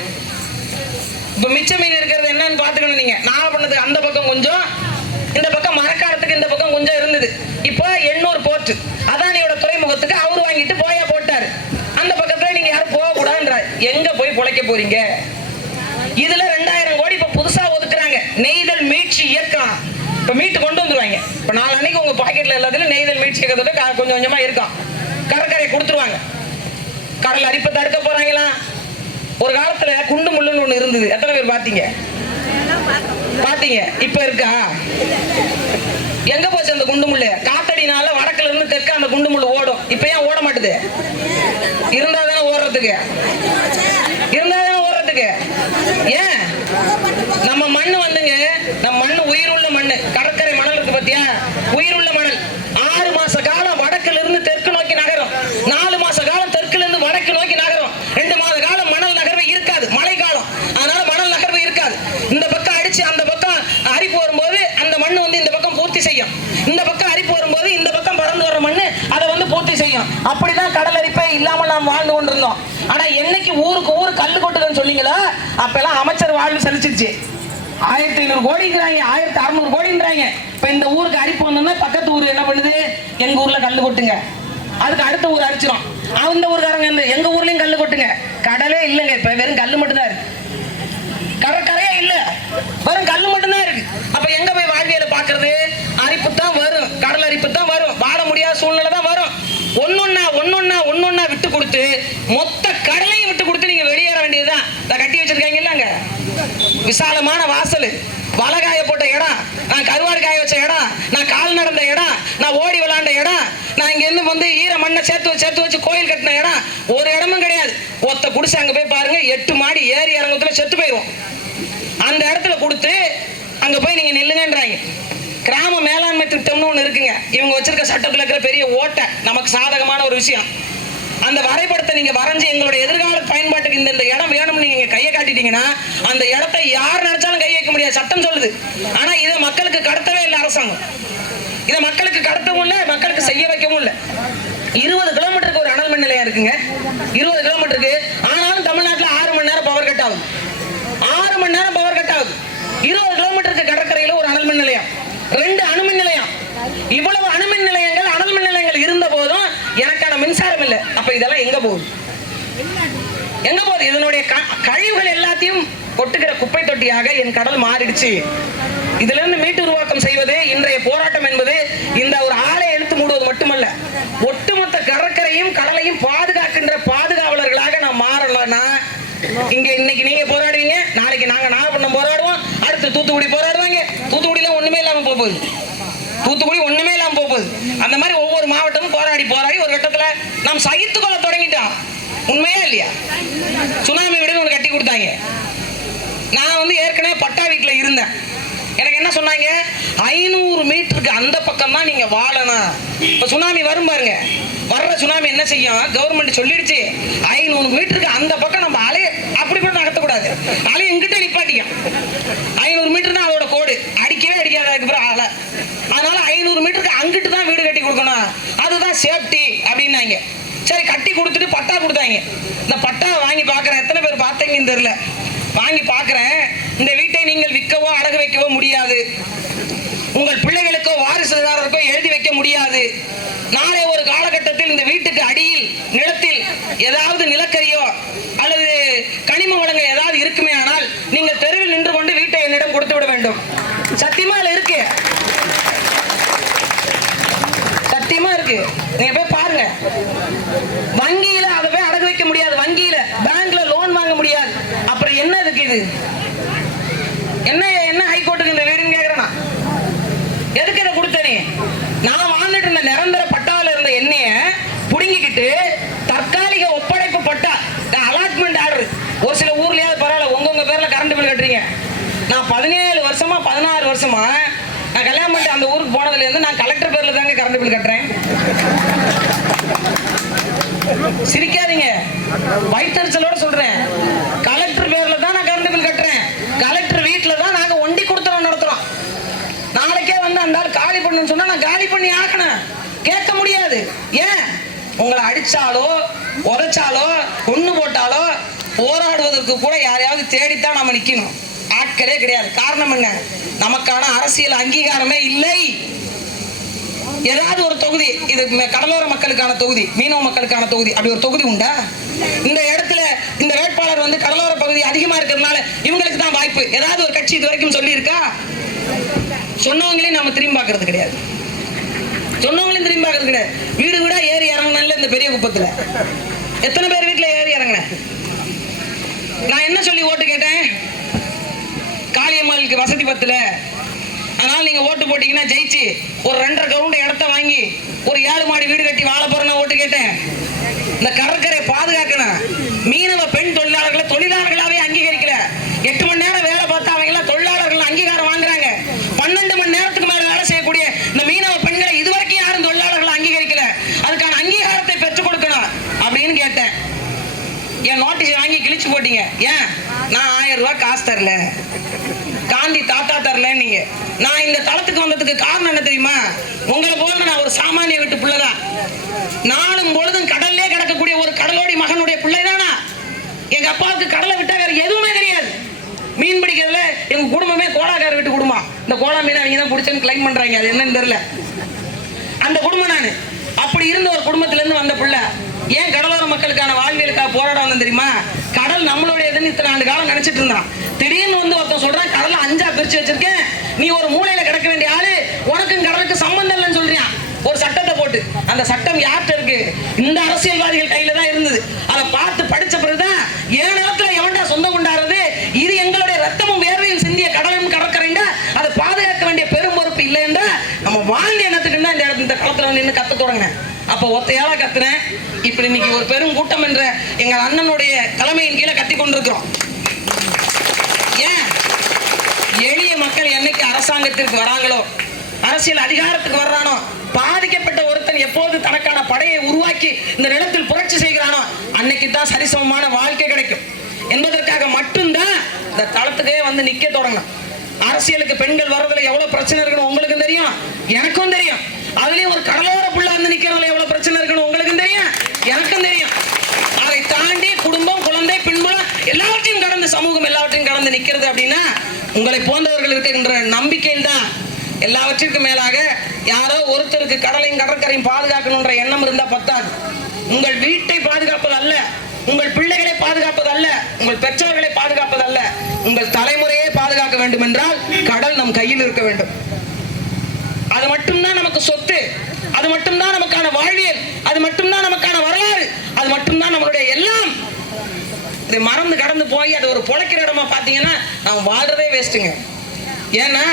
இப்ப மிச்ச மீன் இருக்கிறது என்னன்னு பாத்துக்கணும். நீங்க நாகப்பட்டினத்துக்கு அந்த பக்கம் கொஞ்சம், இந்த பக்கம் மரக்காணத்துக்கு இந்த பக்கம் கொஞ்சம் இருந்தது. இப்போ எண்ணூர் போர்ட் அதானியோட துறைமுகத்துக்கு அவர் வாங்கிட்டு போயா போட்டாரு. அந்த பக்கத்துல நீங்க யாரும் போக கூடாதுன்றாரு. எங்க போய் பொழைக்க போறீங்க? இதுல 2000 கோடி இப்ப புதுசா ஒதுக்குறாங்க. நெய்தல் மீட்சி இயக்கம். இப்போ மீட்டு கொண்டு வந்துருவாங்க. இப்போ 4 அன்னைக்கு உங்க பாக்கெட்ல எல்லாத்துலயும் நெய்தல் மீட் சேர்க்கறதோட கொஞ்சம் கொஞ்சமா இருக்கும். கடற்கரை கொடுத்துருவாங்க. கடல் அரிப்பை தடுக்க போறாங்களா? ஒரு காலத்துல குண்டு முள்ளுன்னு ஒண்ணு இருந்தது. எத்தனை பேர் பாத்தீங்க? இப்ப இருக்கா? எங்க போச்சு அந்த குண்டு முள்ளு? காத்தடினால வடக்குல இருந்து தெற்க அந்த குண்டு முள்ளு ஓடும். இப்ப ஏன் ஓட மாட்டுது? இருந்தாதானே ஓடுறதுக்கு. ஏன்? நம்ம மண்ணு வந்துங்க, நம்ம மண்ணு உயிர் உள்ள மண்ணு. கடற்கரை மணல் இருக்கு பாத்தியா? உயிர் உள்ள மணல். 6 மாச காலம் வடக்குல இருந்து தெற்கு நோக்கி நகரும். 4 மாச காலம் தெற்குல இருந்து வடக்கு நோக்கி நகரும். 2 மாத காலம் மணல் நகர்வு இருக்காது. மழை காலம், அதனால மணல் நகர்வு இருக்காது. இந்த பக்கம் அடிச்சு அந்த பக்கம் அரிப்பு வரும்போது அந்த மண்ணு வந்து இந்த பக்கம் பூர்த்தி செய்யும். இந்த பக்கம் அரிப்பு வரும்போது இந்த பக்கம் பறந்து வர மண்ணு அதை வந்து பூர்த்தி செய்யும். அப்படிதான் கடல் அரிப்பே இல்லாமல் நாம் வாழ்ந்து கொண்டிருந்தோம். ஆனா என்னைக்கு ஊருக்கு ஊரு கல்லு கொட்டுதுன்னு சொன்னீங்களா, அப்பெல்லாம் அமைச்சர் வாழ்வு செலுத்திடுச்சு. 1500 கோடிங்கிறாங்க, 1600 கோடிங்கிறாங்க. இப்ப இந்த ஊருக்கு அரிப்பு வந்தோம்னா பக்கத்து ஊர் என்ன பண்ணுது? எங்க ஊர்ல கல்லு கொட்டுங்க, அதுக்கு அடுத்த ஊர் அரிச்சிரும். அந்த ஊருக்காரங்க எங்க ஊர்லயும் கல்லு கொட்டுங்க. கடலே இல்லைங்க, இப்ப வெறும் கல்லு மட்டும்தான் இருக்கு. கடற்கரையே இல்ல, வெறும் கல்லு மட்டும்தான் இருக்கு. அப்ப எங்க போய் வாழ்வியலை பாக்குறது? அரிப்பு தான் வரும், கடல் அரிப்பு தான் வரும், வாழ முடியாத சூழ்நிலை தான் வரும். ஒன்னொன்னா விட்டு கொடுத்து மொத்த கடலையும் விட்டு கொடுத்து நீங்க வெளியேற வேண்டியதுதான். கட்டி வச்சிருக்காங்கல்ல அங்க விசாலமான வாசல், வலகாய போட்ட இடம், நான் கருவாடு காய வச்ச இடம், நான் கால் நடந்த இடம், நான் ஓடி விளையாண்ட இடம், நான் இங்க இருந்து வந்து ஈர மண்ணை சேர்த்து வச்சு கோயில் கட்டின இடம் ஒரு இடமும் கிடையாது. ஒத்த குடிசை அங்க போய் பாருங்க, 8 மாடி ஏறி இறங்கத்துல செத்து போயிடும். அந்த இடத்துல கொடுத்து அங்க போய் நீங்க நில்லுங்கன்றாங்க. கிராம மேலாண்மை திட்டம்னு ஒண்ணு இருக்குங்க. இவங்க வச்சிருக்க சட்டத்துல இருக்கிற பெரிய ஓட்டை நமக்கு சாதகமான ஒரு விஷயம். அந்த வரைபடத்தை நீங்க வரைஞ்சு எங்களுடைய எதிர்கால பயன்பாட்டுக்கு இந்த இடம் வேணும்னு நீங்க கையை காட்டிட்டீங்கன்னா அந்த இடத்தை யார் நினைச்சாலும் கை வைக்க முடியாது, சட்டம் சொல்லுது. ஆனா இதை மக்களுக்கு கடத்தவே இல்லை அரசாங்கம். இதை மக்களுக்கு கடத்தவும் இல்லை, மக்களுக்கு செய்ய வைக்கவும் இல்லை. 20 கிலோமீட்டருக்கு ஒரு அனல் மின் நிலையம் இருக்குங்க. 20 கிலோமீட்டருக்கு. ஆனாலும் தமிழ்நாட்டில் 6 மணி நேரம் பவர் கட் ஆகுது. 6 மணி நேரம் பவர் கட் ஆகுது. 20 கிலோமீட்டருக்கு கடற்கரையில ஒரு அனல் மின் நிலையம், 2 அணுமின் நிலையம். இவ்வளவு அணுமின் நிலையங்கள், அனல் மின் நிலையங்கள் இருந்த போதும் எனக்கான மின்சாரம் இல்லை. அப்ப இதெல்லாம் எங்க போகுது? இதனுடைய கழிவுகள் எல்லாத்தையும் கொட்டுகிற குப்பை தொட்டியாக என் கடல் மாறிடுச்சு. இதுல இருந்து மீட்டு உருவாக்கம் செய்வது இன்றைய போராட்டம் என்பது இந்த ஒரு ஆளை இழுத்து மூடுவது மட்டுமல்ல, ஒட்டுமொத்த கடற்கரையும் கடலையும் பாதுகாக்கின்ற பாதுகாவலர்களாக நாம் மாறலன்னா, இங்க இன்னைக்கு நீங்க போராடுவீங்க, நாளைக்கு நாங்க நாகப்பட்டினம் போராடுவோம், அடுத்து தூத்துக்குடி போராடுவாங்க. தூத்துக்குடியில ஒண்ணுமே இல்லாம போகுது. அந்த மாதிரி ஒவ்வொரு மாவட்டமும் போராடி ஒரு கட்டத்துல நாம் சகித்துக் கொள்ள தொடங்கிட்டோம். உண்மையா இல்லையா? சுனாமி வீடு ஒன்று கட்டி கொடுத்தாங்க. நான் வந்து ஏற்கனவே பட்டா வீட்டுல இருந்தேன். எனக்கு என்ன சொன்னாங்க, 500 மீட்டருக்கு அந்த பக்கம் தான் நீங்க வாழணும். இப்ப சுனாமி வரும் பாருங்க, வர்ற சுனாமி என்ன செய்யும், கவர்மெண்ட் சொல்லிடுச்சு 500 மீட்டருக்கு அந்த பக்கம் நம்ம அலைய அப்படி கூட நகர்த்தக்கூடாது, அலைய எங்கிட்ட நிப்பாட்டிக்கும். 500 மீட்டர் தான் அதோட கோடு, அடிக்கவே அடிக்காத அலை. அதனால 500 மீட்டருக்கு அங்கிட்டு தான் வீடு கட்டி கொடுக்கணும், அதுதான் சேஃப்டி அப்படின்னாங்க. சரி, கட்டி கொடுத்துட்டு பட்டா கொடுத்தாங்க. இந்த பட்டா வாங்கி பார்க்குறேன், எத்தனை பேர் பார்த்தீங்கன்னு தெரியல. வாங்கி பார்க்குறேன், இந்த வீட்டை நீங்கள் விற்கவோ அடகு வைக்கவோ முடியாது, உங்கள் பிள்ளைகளுக்கோ வாரிசுதாரருக்கோ எழுதி வைக்க முடியாது. நாளை ஒரு காலகட்டத்தில் இந்த வீட்டுக்கு அடியில் நிலத்தில் ஏதாவது நிலக்கரியோ அல்லது கனிம வளங்கள் ஏதாவது இருக்குமே ஆனால் நீங்கள் தெருவில் நின்று கொண்டு வீட்டை என்னிடம் கொடுத்து விட வேண்டும். சத்தியமா இருக்கு, சத்தியமா இருக்கு. நீங்க போய் பாருங்க. வங்கியில அதை போய் அடகு வைக்க முடியாது, வங்கியில பேங்க்ல லோன் வாங்க முடியாது. அப்புறம் என்ன இருக்கு இது? என்ன ஹைகோர்ட்டுக்கு இந்த வீடுன்னு கேக்குறேன். எதுக்கு இதை கொடுத்த நீ? நான் வாழ்ந்துட்டு இருந்த நிரந்தர பட்டாவில் இருந்த எண்ணெய புடுங்கிக்கிட்டு தற்காலிக ஒப்படைப்பு பட்டா, அலாட்மெண்ட் ஆர்டர். ஒரு சில ஊர்லயாவது பரவாயில்ல, உங்க பேர்ல கரண்ட் பில் கட்டுறீங்க. நான் 17 வருஷமா 16 வருஷமா நான் கல்யாணம் பண்ணிட்டு அந்த ஊருக்கு போனதுல இருந்து நான் கலெக்டர் பேர்ல தாங்க கரண்ட் பில் கட்டுறேன். சிரிக்காதீங்க, வயிற்றுச்சலோட சொல்றேன். கலெக்டர் பேர்ல தான் நான் கரண்ட் பில் கட்டுறேன். கலெக்டர் வீட்டுல தான் நாங்க ஒண்டி கொடுத்துறோம் நடத்துறோம். நாளைக்கே வந்து அந்த ஆள் காலி பண்ணுன்னு சொன்னா நான் காலி பண்ணி ஆக்கணும், கேட்க முடியாது. ஏன்? உங்களை அடிச்சாலோ உதைச்சாலோ கொன்னு போட்டாலோ போராடுவதற்கு கூட யாரையாவது தேடித்தான் நம்ம நிக்கணும், ஆட்களே கிடையாது. காரணம் என்ன? நமக்கான அரசியல் அங்கீகாரமே இல்லை. ஏதாவது ஒரு தொகுதி, இது கடலோர மக்களுக்கான தொகுதி, மீனவ மக்களுக்கான தொகுதி, அப்படி ஒரு தொகுதி உண்டா? இந்த இடத்துல இந்த வேட்பாளர் வந்து கடலோர பகுதி அதிகமா இருக்கிறதுனால இவங்களுக்கு தான் வாய்ப்பு, ஏதாவது ஒரு கட்சி இது வரைக்கும் சொல்லி இருக்கா? சொன்னவங்களையும் நம்ம திரும்பி பார்க்கறது கிடையாது. சொன்னவங்களையும் திரும்பி பார்க்கறது கிடையாது. வீடு வீடா ஏறி இறங்கினால இந்த பெரிய குப்பத்துல எத்தனை பேர் வீட்டில் ஏறி இறங்கின? நான் என்ன சொல்லி ஓட்டு கேட்டேன்? காளியம்மாளுக்கு வசதி பத்தல, அதனால நீங்க ஓட்டு போட்டீங்கன்னா ஜெயிச்சு ஒரு 2.5 கவுண்ட் இடத்த வாங்கி ஒரு 7 மாடி வீடு கட்டி வாழ போறேன்னு ஓட்டு கேட்டேன். இந்த கடற்கரையை பாதுகாக்கணும். மீனவ பெண் தொழிலாளர்களை தொழிலாளர்களாவே அங்கீகரிக்கல. 8 மணி நேரம் வேலை பார்த்தா அவங்க எல்லாம் தொழிலாளர்கள் அங்கீகாரம் வாங்குறாங்க. 12 மணி நேரத்துக்கு மேல வேலை செய்யக்கூடிய இந்த மீனவ பெண்களை இதுவரைக்கும் யாரும் தொழிலாளர்கள் அங்கீகரிக்கல. அதுக்கான அங்கீகாரத்தை பெற்றுக் கொடுக்கணும் அப்படின்னு கேட்டேன். என் நோட்டீஸ் வாங்கி கிழிச்சு போட்டீங்க. ஏன்? நான் 1000 ரூபாய் காசு தரல, காந்தி தாத்தா தரல. நீங்க நான் இந்த தளத்துக்கு வந்ததுக்கு காரணம் என்ன தெரியுமா? உங்களை போல நான் ஒரு சாமானிய வீட்டு பிள்ளைதான். நாளும் பொழுதும் கடல்லே கிடக்கக்கூடிய ஒரு கடலோடி மகனுடைய பிள்ளைதானா. எங்க அப்பாவுக்கு கடலை விட்டா வேற எதுவுமே தெரியாது. மீன் பிடிக்கிறதுல எங்க குடும்பமே கோலாக்கார வீட்டு குடும்பம். இந்த கோலா மீன் அவங்க தான் பிடிச்சேன்னு கிளைம் பண்றாங்க. அது என்னன்னு தெரியல. அந்த குடும்பம் நானு. அப்படி இருந்த ஒரு குடும்பத்துல இருந்து வந்த பிள்ளை. ஏன் கடலோர மக்களுக்கான வாழ்வியலுக்காக போராட வந்தேன் தெரியுமா? கடல் நம்மளுடையதுன்னு இத்தனை ஆண்டு காலம் நினைச்சிட்டு இருந்தான். திடீர்னு வந்து ஒருத்தன் சொல்றான், கடலை 5ஆ பிரிச்சு வச்சிருக்கேன், நீ ஒரு மூலையில கிடக்க வேண்டிய ஆளு, உனக்கும் கடலுக்கு சம்பந்தம் இல்லைன்னு சொல்றியான். ஒரு சட்டத்தை போட்டு, அந்த சட்டம் யார்கிட்ட இருக்கு? இந்த அரசியல்வாதிகள் கையில தான் இருந்தது. அதை பார்த்து படிச்ச பிறகுதான் ஏன் நிலத்துல எவன்டா சொந்தம் கொண்டாடுறது, இது எங்களுடைய ரத்தமும் வேர்வையும் சிந்திய கடலும் கடற்கரைண்டா, அதை பாதுகாக்க வேண்டிய பெரும் பொறுப்பு இல்லை என்றா நம்ம வாழ்ந்த எண்ணத்துக்கு தான் இந்த களத்துல நின்று கத்த தொடங்கினேன். அப்ப ஒத்தையால கத்துனேன். இப்படி இன்னைக்கு ஒரு பெரும் கூட்டம் என்ற எங்க அண்ணனுடைய தலைமையின் கீழே கத்தி கொண்டிருக்கிறோம். ஏன்? எளிய மக்கள் என்னைக்கு அரசாங்கத்திற்கு வராங்களோ, அரசியல் அதிகாரத்துக்கு வர்றானோ, பாதிக்கப்பட்ட ஒருத்தன் எப்போது தனக்கான படையை உருவாக்கி இந்த நிலத்தில் புரட்சி செய்கிறானோ அன்னைக்கு தான் சரிசமமான வாழ்க்கை கிடைக்கும் என்பதற்காக மட்டும்தான் இந்த தளத்துக்கே வந்து நிக்க தொடங்கணும். அரசியலுக்கு பெண்கள் வர்றதுல எவ்வளவு பிரச்சனை இருக்குன்னு உங்களுக்கும் தெரியும், எனக்கும் தெரியும். அதுலயும் ஒரு கடலோர புள்ள வந்து நிக்கிறதுல எவ்வளவு பிரச்சனை இருக்குன்னு உங்களுக்கும் தெரியும், எனக்கும் தெரியும். அதை தாண்டி குடும்பம், குழந்தை, பின்புலம் எல்லாவற்றையும் கடந்து, சமூகம் எல்லாவற்றையும் கடந்து நிக்கிறது அப்படின்னா உங்களை போன்றவர்கள் இருக்கின்ற நம்பிக்கையில் தான். எல்லாவற்றிற்கும் மேலாக யாரோ ஒருத்தருக்கு கடலையும் கடற்கரையும் பாதுகாக்கணும்ன்ற எண்ணம் இருந்தா பத்தாது. உங்கள் வீட்டை பாதுகாப்பது அல்ல, உங்கள் பிள்ளைகளை பாதுகாப்பது அல்ல, உங்கள் பெற்றோர்களை பாதுகாப்பது அல்ல, உங்கள் தலைமுறையை பாதுகாக்க வேண்டும் என்றால் கடல் நம் கையில் இருக்க வேண்டும். அது மட்டும்தான் நமக்கு சொத்து, அது மட்டும்தான் நமக்கான வாழ்வியல், அது மட்டும்தான் நமக்கான வரலாறு, அது மட்டும்தான் நம்மளுடைய எல்லாம். இதை மறந்து கடந்து போய் அது ஒரு பொழைக்கிற இடமா பாத்தீங்கன்னா நாம் வாழ்றதே வேஸ்ட்டுங்க. ஏன்னா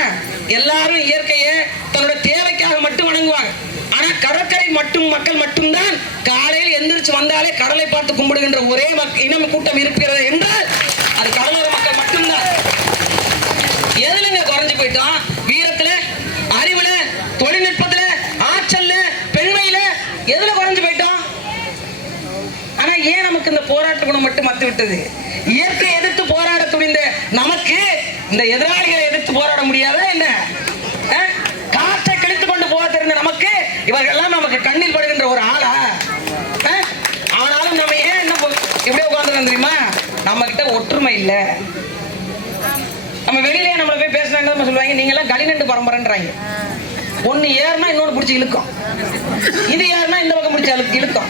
எல்லாரும் இயற்கையை தன்னோட தேவைக்காக மட்டும் வணங்குவாங்க. ஆனா கடற்கரை மக்கள் மட்டும்தான் காலையில் எந்திரிச்சு வந்தாலே கடலை பார்த்து கும்பிடுகின்ற ஒரே இனம் கூட்டம் இருக்கிறது என்றால் அது கடலோர மக்கள் மட்டும்தான். எதுலங்க குறைஞ்சு போயிட்டோம்? வீரத்துல, அறிவுல, தொழில்நுட்பத்துல, ஆற்றல்ல, பெண்மையில எதுல குறைஞ்சு போயிட்டோம்? ஆனா ஏன் நமக்கு இந்த போராட்ட குணம் மட்டும் மத்து விட்டது? இயற்கை எதிர்த்து போராட துணிந்த நமக்கு இந்த எதிராளிகளை எதிர்த்து போராட முடியாதா என்ன? காற்றை கிழித்து கொண்டு போக தெரிந்த நமக்கு இவர்கள்லாம் நமக்கு கண்ணில் படுகின்ற ஒரு ஆளா? ஆனாலும் நம்ம ஏன் என்ன இப்படியே உட்கார்ந்து தெரியுமா? நம்ம கிட்ட ஒற்றுமை இல்ல. நம்ம வெளியிலேயே நம்மள போய் பேசுறாங்க, நம்ம சொல்லுவாங்க நீங்க எல்லாம் களிநண்டு பரம்பரைன்றாங்க. ஒன்னு ஏறுனா இன்னொன்னு பிடிச்சி இழுக்கும், இது ஏறுனா இந்த பக்கம் பிடிச்சி இழுக்கும்.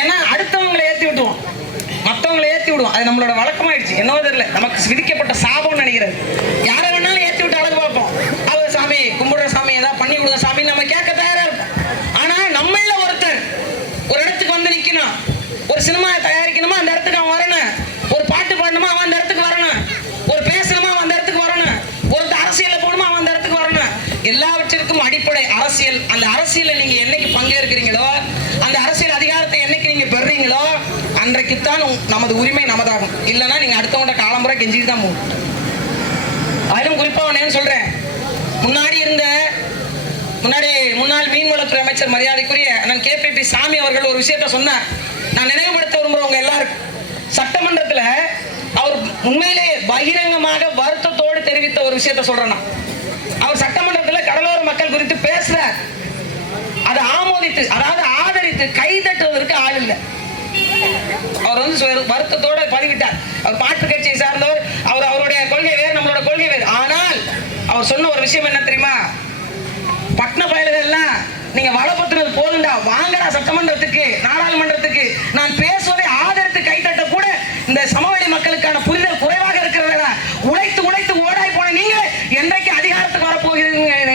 ஏன்னா அடுத்தவங்களை ஏற்றி விட்டுவோம், மற்றவங்களை ஏற்றி விடுவோம். அது நம்மளோட வழக்கமாயிடுச்சு. என்னவோ தெரியல, நமக்கு விதிக்கப்பட்ட சாபம்னு நினைக்கிறது. யாரை வேணாலும் ஏற்றி விட்டு அழகு பார்ப்போம். அவர் சாமி கும்பிடுற சாமி ஏதாவது பண்ணி கொடுங்க சாமி நம்ம கேட்க தயாரா இருப்போம். ஆனா நம்மள ஒருத்தர் ஒரு இடத்துக்கு வந்து நிக்கணும், ஒரு சினிமா தயாரிக்கணுமா அந்த இடத்துக்கு அவன் வரணும், ஒரு பாட்டு பாடணுமா அவன் அந்த இடத்துக்கு வரணும், ஒரு பேசணுமா அவன் அந்த இடத்துக்கு வரணும், ஒரு அரசியல போகணுமா அவன் அந்த இடத்துக்கு வரணும். எல்லாவற்றிற்கும் அடிப்படை அரசியல். அந்த அரசியல நீங்க என்னைக்கு பங்கேற்கிறீங்களோ, அந்த அரசியல் அதிகாரத்தை என்னைக்கு நீங்க பெறுறீங்களோ அன்றைக்குத்தான் நமது உரிமை நமதாகும். இல்லைன்னா நீங்க அடுத்தவங்க காலம்புரை கெஞ்சிட்டு தான் போகும். அதிலும் குறிப்பா நான் சொல்றேன், முன்னாள் மீன்வளத்துறை அமைச்சர் மரியாதைக்குரிய அண்ணன் KPP சாமி அவர்கள் ஒரு விஷயத்த சொன்னார். நான் நினைவுபடுத்த விரும்புறவங்க எல்லாருக்கும், சட்டமன்றத்தில் அவர் உண்மையிலே பகிரங்கமாக வருத்தத்தோடு தெரிவித்த ஒரு விஷயத்த சொல்றேன். அவர் சட்டமன்றத்தில் கடலோர மக்கள் குறித்து பேசுறார். அதை ஆமோதித்து, அதாவது ஆதரித்து கை தட்டுவதற்கு ஆள் இல்லை. அவர் வந்து வருத்தத்தோட பதிவிட்டார். அவர் பாட்டு கட்சியை சார்ந்தவர், அவருடைய கொள்கை வேறு, நம்மளோட கொள்கை வேறு. ஆனால் அவர் சொன்ன ஒரு விஷயம் என்ன தெரியுமா? பட்ன பயல்கள்லாம் நீங்க வளப்பத்துறது போதுண்டா, வாங்கடா சட்டமன்றத்துக்கு, நாடாளுமன்றத்துக்கு. நான் பேசுவதை ஆதரித்து கைத்தட்ட கூட இந்த சமவெளி மக்களுக்கான புரிதல் குறைவாக இருக்கிறதா? உழைத்து ஓடாய் போன நீங்க என்றைக்கு அதிக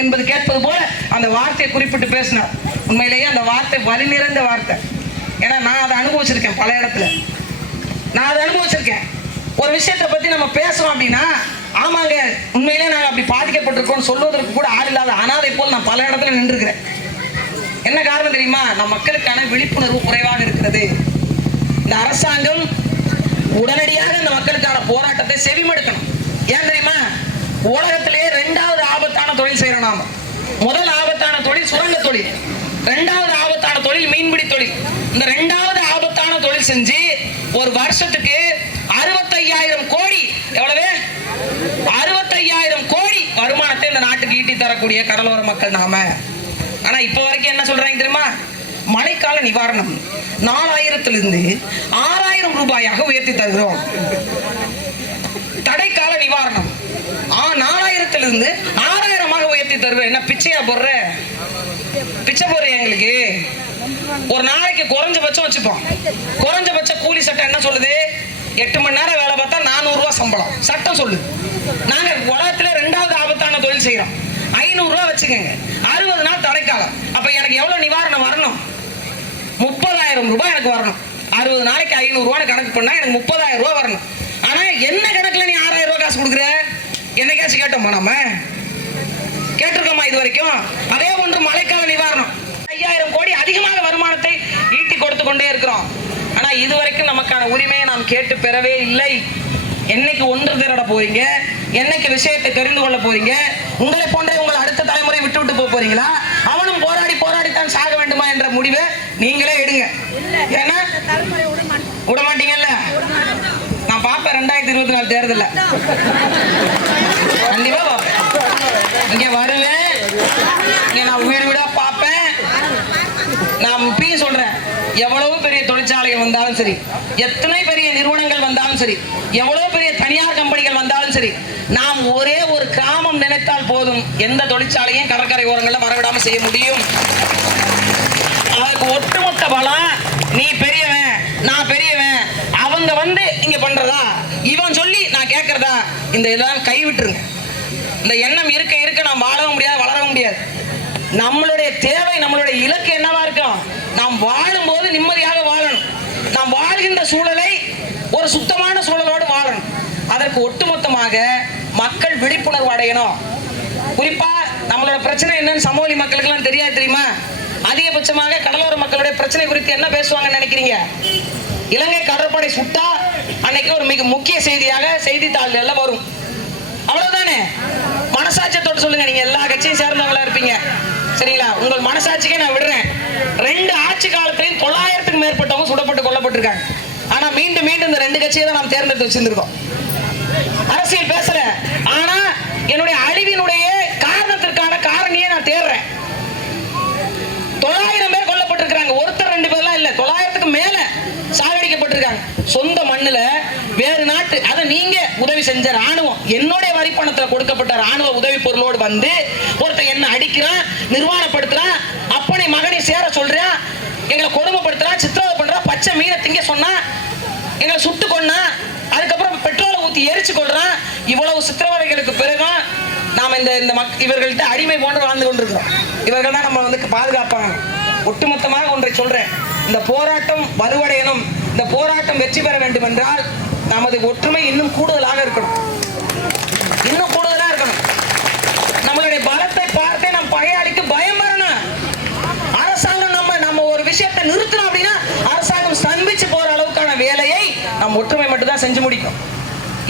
என்பது கேட்பது போல அந்த வார்த்தையை குறிப்பிட்டு பேசினார். உண்மையிலேயே அந்த வார்த்தை வலி நிறைந்த வார்த்தை. ஏன்னா நான் அதை அனுபவிச்சிருக்கேன், பல இடத்துல நான் அதை அனுபவிச்சிருக்கேன். ஒரு விஷயத்தை பத்தி நம்ம பேசுறோம் அப்படின்னா, ஆமாங்க உண்மையிலே நாங்கள் அப்படி பாதிக்கப்பட்டிருக்கோம் சொல்வதற்கு கூட ஆள் இல்லாத அனாதை போல் நான் பல இடத்துல நின்றுக்கிறேன். என்ன காரணம் தெரியுமா? நம் மக்களுக்கான விழிப்புணர்வு குறைவாக இருக்கிறது. இந்த அரசாங்கம் உடனடியாக இந்த மக்களுக்கான போராட்டத்தை செவிமடுக்கணும். ஏன் தெரியுமா? உலகத்திலேயே 2வது ஆபத்தான தொழில் செய்யறோம் நாம. முதல் ஆபத்தான தொழில் சுரங்க தொழில், 2வது ஆபத்தான தொழில் மீன்பிடி தொழில். இந்த 2வது ஆபத்தான தொழில் செஞ்சு ஒரு வருஷத்துக்கு 65,000 கோடி, எவ்வளவு? 65,000 கோடி வருமானத்தை இந்த நாட்டுக்கு ஈட்டி தரக்கூடிய கடலோர மக்கள் நாம. ஆனா இப்ப வரைக்கும் என்ன சொல்றாங்க தெரியுமா? மழைக்கால நிவாரணம் 4,000 6,000 ரூபாயாக உயர்த்தி தருகிறோம். தடைக்கால நிவாரணம் 4,000 6,000 உயர்த்தி தருவேன். என்ன பிச்சையா போடுற? பிச்சை போடுற எங்களுக்கு ஒரு நாளைக்கு குறைஞ்சபட்சம் வச்சுப்போம். குறைஞ்சபட்ச கூலி சட்டம் என்ன சொல்லுது? 8 மணி நேரம் வேலை பார்த்தா 400 ரூபாய் சம்பளம் சட்டம் சொல்லுது. நாங்க உலகத்துல 2வது ஆபத்தான தொழில் செய்யறோம். 500 ரூபாய் வச்சுக்கோங்க, 60 நாள் தடைக்காலம். அப்ப எனக்கு எவ்வளவு நிவாரணம் வரணும்? 30,000 ரூபாய் எனக்கு வரணும். 60 நாளைக்கு 500 ரூபாய் கணக்கு பண்ணா எனக்கு 30,000 ரூபாய் வரணும். ஆனா என்ன கணக்குல நீ 6,000 ரூபாய் காசு கொடுக்குற? என்னைக்காச்சும் கேட்டோமா? நம்ம கேட்டிருக்கோமா இது வரைக்கும்? அதே ஒன்று மழைக்கால நிவாரணம் 5,000 கோடி அதிகமாக வருமானத்தை ஈட்டி கொடுத்து கொண்டே இருக்கிறோம். ஆனா இதுவரைக்கும் நமக்கான உரிமையை நாம் கேட்டு பெறவே இல்லை. என்னைக்கு ஒன்று திரட போறீங்க? என்னைக்கு விஷயத்தை தெரிந்து கொள்ள போறீங்க? உங்களை போன்ற உங்களை அடுத்த தலைமுறை விட்டு விட்டு போறீங்களா? அவனும் போராடி போராடித்தான் சாக வேண்டுமா என்ற முடிவை நீங்களே எடுங்க. ஏன்னா விட மாட்டீங்கல்ல. நான் பார்ப்பேன் 2024 தேர்தல்ல கண்டிப்பா பார்ப்பேன். இங்க வருவேன், இங்க நான் வீடு வீடா பார்ப்பேன். நான் இப்பயும் சொல்றேன், எவ்வளவு பெரிய தொழிற்சாலைகள் வந்தாலும் சரி, எத்தனை பெரிய நிறுவனங்கள் வந்தாலும் சரி, எவ்வளவு பெரிய தனியார் கம்பெனிகள் வந்தாலும் சரி, நாம் ஒரே ஒரு கிராமம் நினைத்தால் போதும் எந்த தொழிற்சாலையும் கடற்கரை ஓரங்களில் வரவிடாம செய்ய முடியும். அதுக்கு ஒட்டுமொத்த பலம் நீ பெரியவன் நான் பெரியவன் அவங்க வந்து இங்க பண்றதா, இவன் சொல்லி நான் கேட்கறதா, இந்த இதெல்லாம் கைவிட்டுருங்க. இந்த எண்ணம் இருக்க இருக்க நாம் வாழவும் முடியாது, வளரவும் முடியாது. நம்மளுடைய தேவை, நம்மளுடைய இலக்கு என்னவா இருக்கும்? நாம் வாழும் போது நிம்மதியாக வாழணும். நாம் வாழ்கின்ற சூழலை ஒரு சுத்தமான சூழலோடு வாழணும். அதற்கு ஒட்டுமொத்தமாக மக்கள் விழிப்புணர்வு அடையணும். குறிப்பா நம்மளோட பிரச்சனை என்னன்னு சமூக மக்களுக்கு எல்லாம் தெரியாது தெரியுமா? அதிகபட்சமாக கடலோர மக்களுடைய பிரச்சனை குறித்து என்ன பேசுவாங்கன்னு நினைக்கிறீங்க? இலங்கை கடற்படை சுட்டா அன்னைக்கு ஒரு மிக முக்கிய செய்தியாக செய்தித்தாள்கள்ல வரும். அவ்வளவுதானே? மனசாட்சியத்தோடு சொல்லுங்க. நீங்க எல்லா கட்சியும் சேர்ந்தவங்களா இருப்பீங்க, சரிங்களா? உங்கள் மனசாட்சிக்கே நான் விடுறேன். 2 ஆட்சி காலத்திலையும் 900க்கும் மேற்பட்டவங்க சுடப்பட்டு கொல்லப்பட்டிருக்காங்க. ஆனா மீண்டும் மீண்டும் இந்த 2 கட்சியை தான் நாம் தேர்ந்தெடுத்து வச்சிருந்திருக்கோம். அரசியல் பேசல, ஆனா என்னுடைய அழிவினுடைய காரணத்திற்கான காரணியை நான் தேடுறேன். 900 பேர் கொல்லப்பட்டிருக்காங்க. ஒருத்தர் 2 பேர்லாம் இல்ல, 900க்கு மேல சாகடிக்கப்பட்டிருக்காங்க. சொந்த மண்ணுல வேறு நாட்டு, அதை நீங்க உதவி செஞ்ச ராணுவம், என்னுடைய வரி பணத்துல கொடுக்கப்பட்ட ராணுவ உதவி பொருளோடு வந்து ஒருத்தன் என்ன அடிக்கிறான், நிர்வாணப்படுத்துறான், அப்பனை மகனை சேர சொல்றான், எங்களை கொடுமைப்படுத்துறான், சித்திரவதை பண்றான், பச்சை மீனை திங்க சொன்னா, எங்களை சுட்டு கொன்னா, அதுக்கப்புறம் பெட்ரோலை ஊத்தி எரிச்சு கொள்றான். இவ்வளவு சித்திரவதைகளுக்கு பிறகு நாம இந்த இவர்கள்ட்ட அடிமை போன்று வாழ்ந்து கொண்டிருக்கிறோம். இவர்கள் தான் நம்ம வந்து பாதுகாப்பாங்க. ஒட்டுமொத்தமாக ஒன்றை சொல்றேன், இந்த போராட்டம் வலுவடையணும், இந்த போராட்டம் வெற்றி பெற வேண்டும் என்றால் நமது ஒற்றுமை இன்னும் கூடுதலாக இருக்கணும், இன்னும் கூடுதலாக இருக்கணும். நம்மளுடைய பலத்தை பார்த்தே நம் பகையாளிக்கு பயம் வரணும். அரசாங்கம் நம்ம ஒரு விஷயத்தை நிறுத்தணும் அப்படின்னா அரசாங்கம் ஸ்தம்பிச்சு போற அளவுக்கான வேலையை நம் ஒற்றுமை மட்டும் தான் செஞ்சு முடிக்கும்.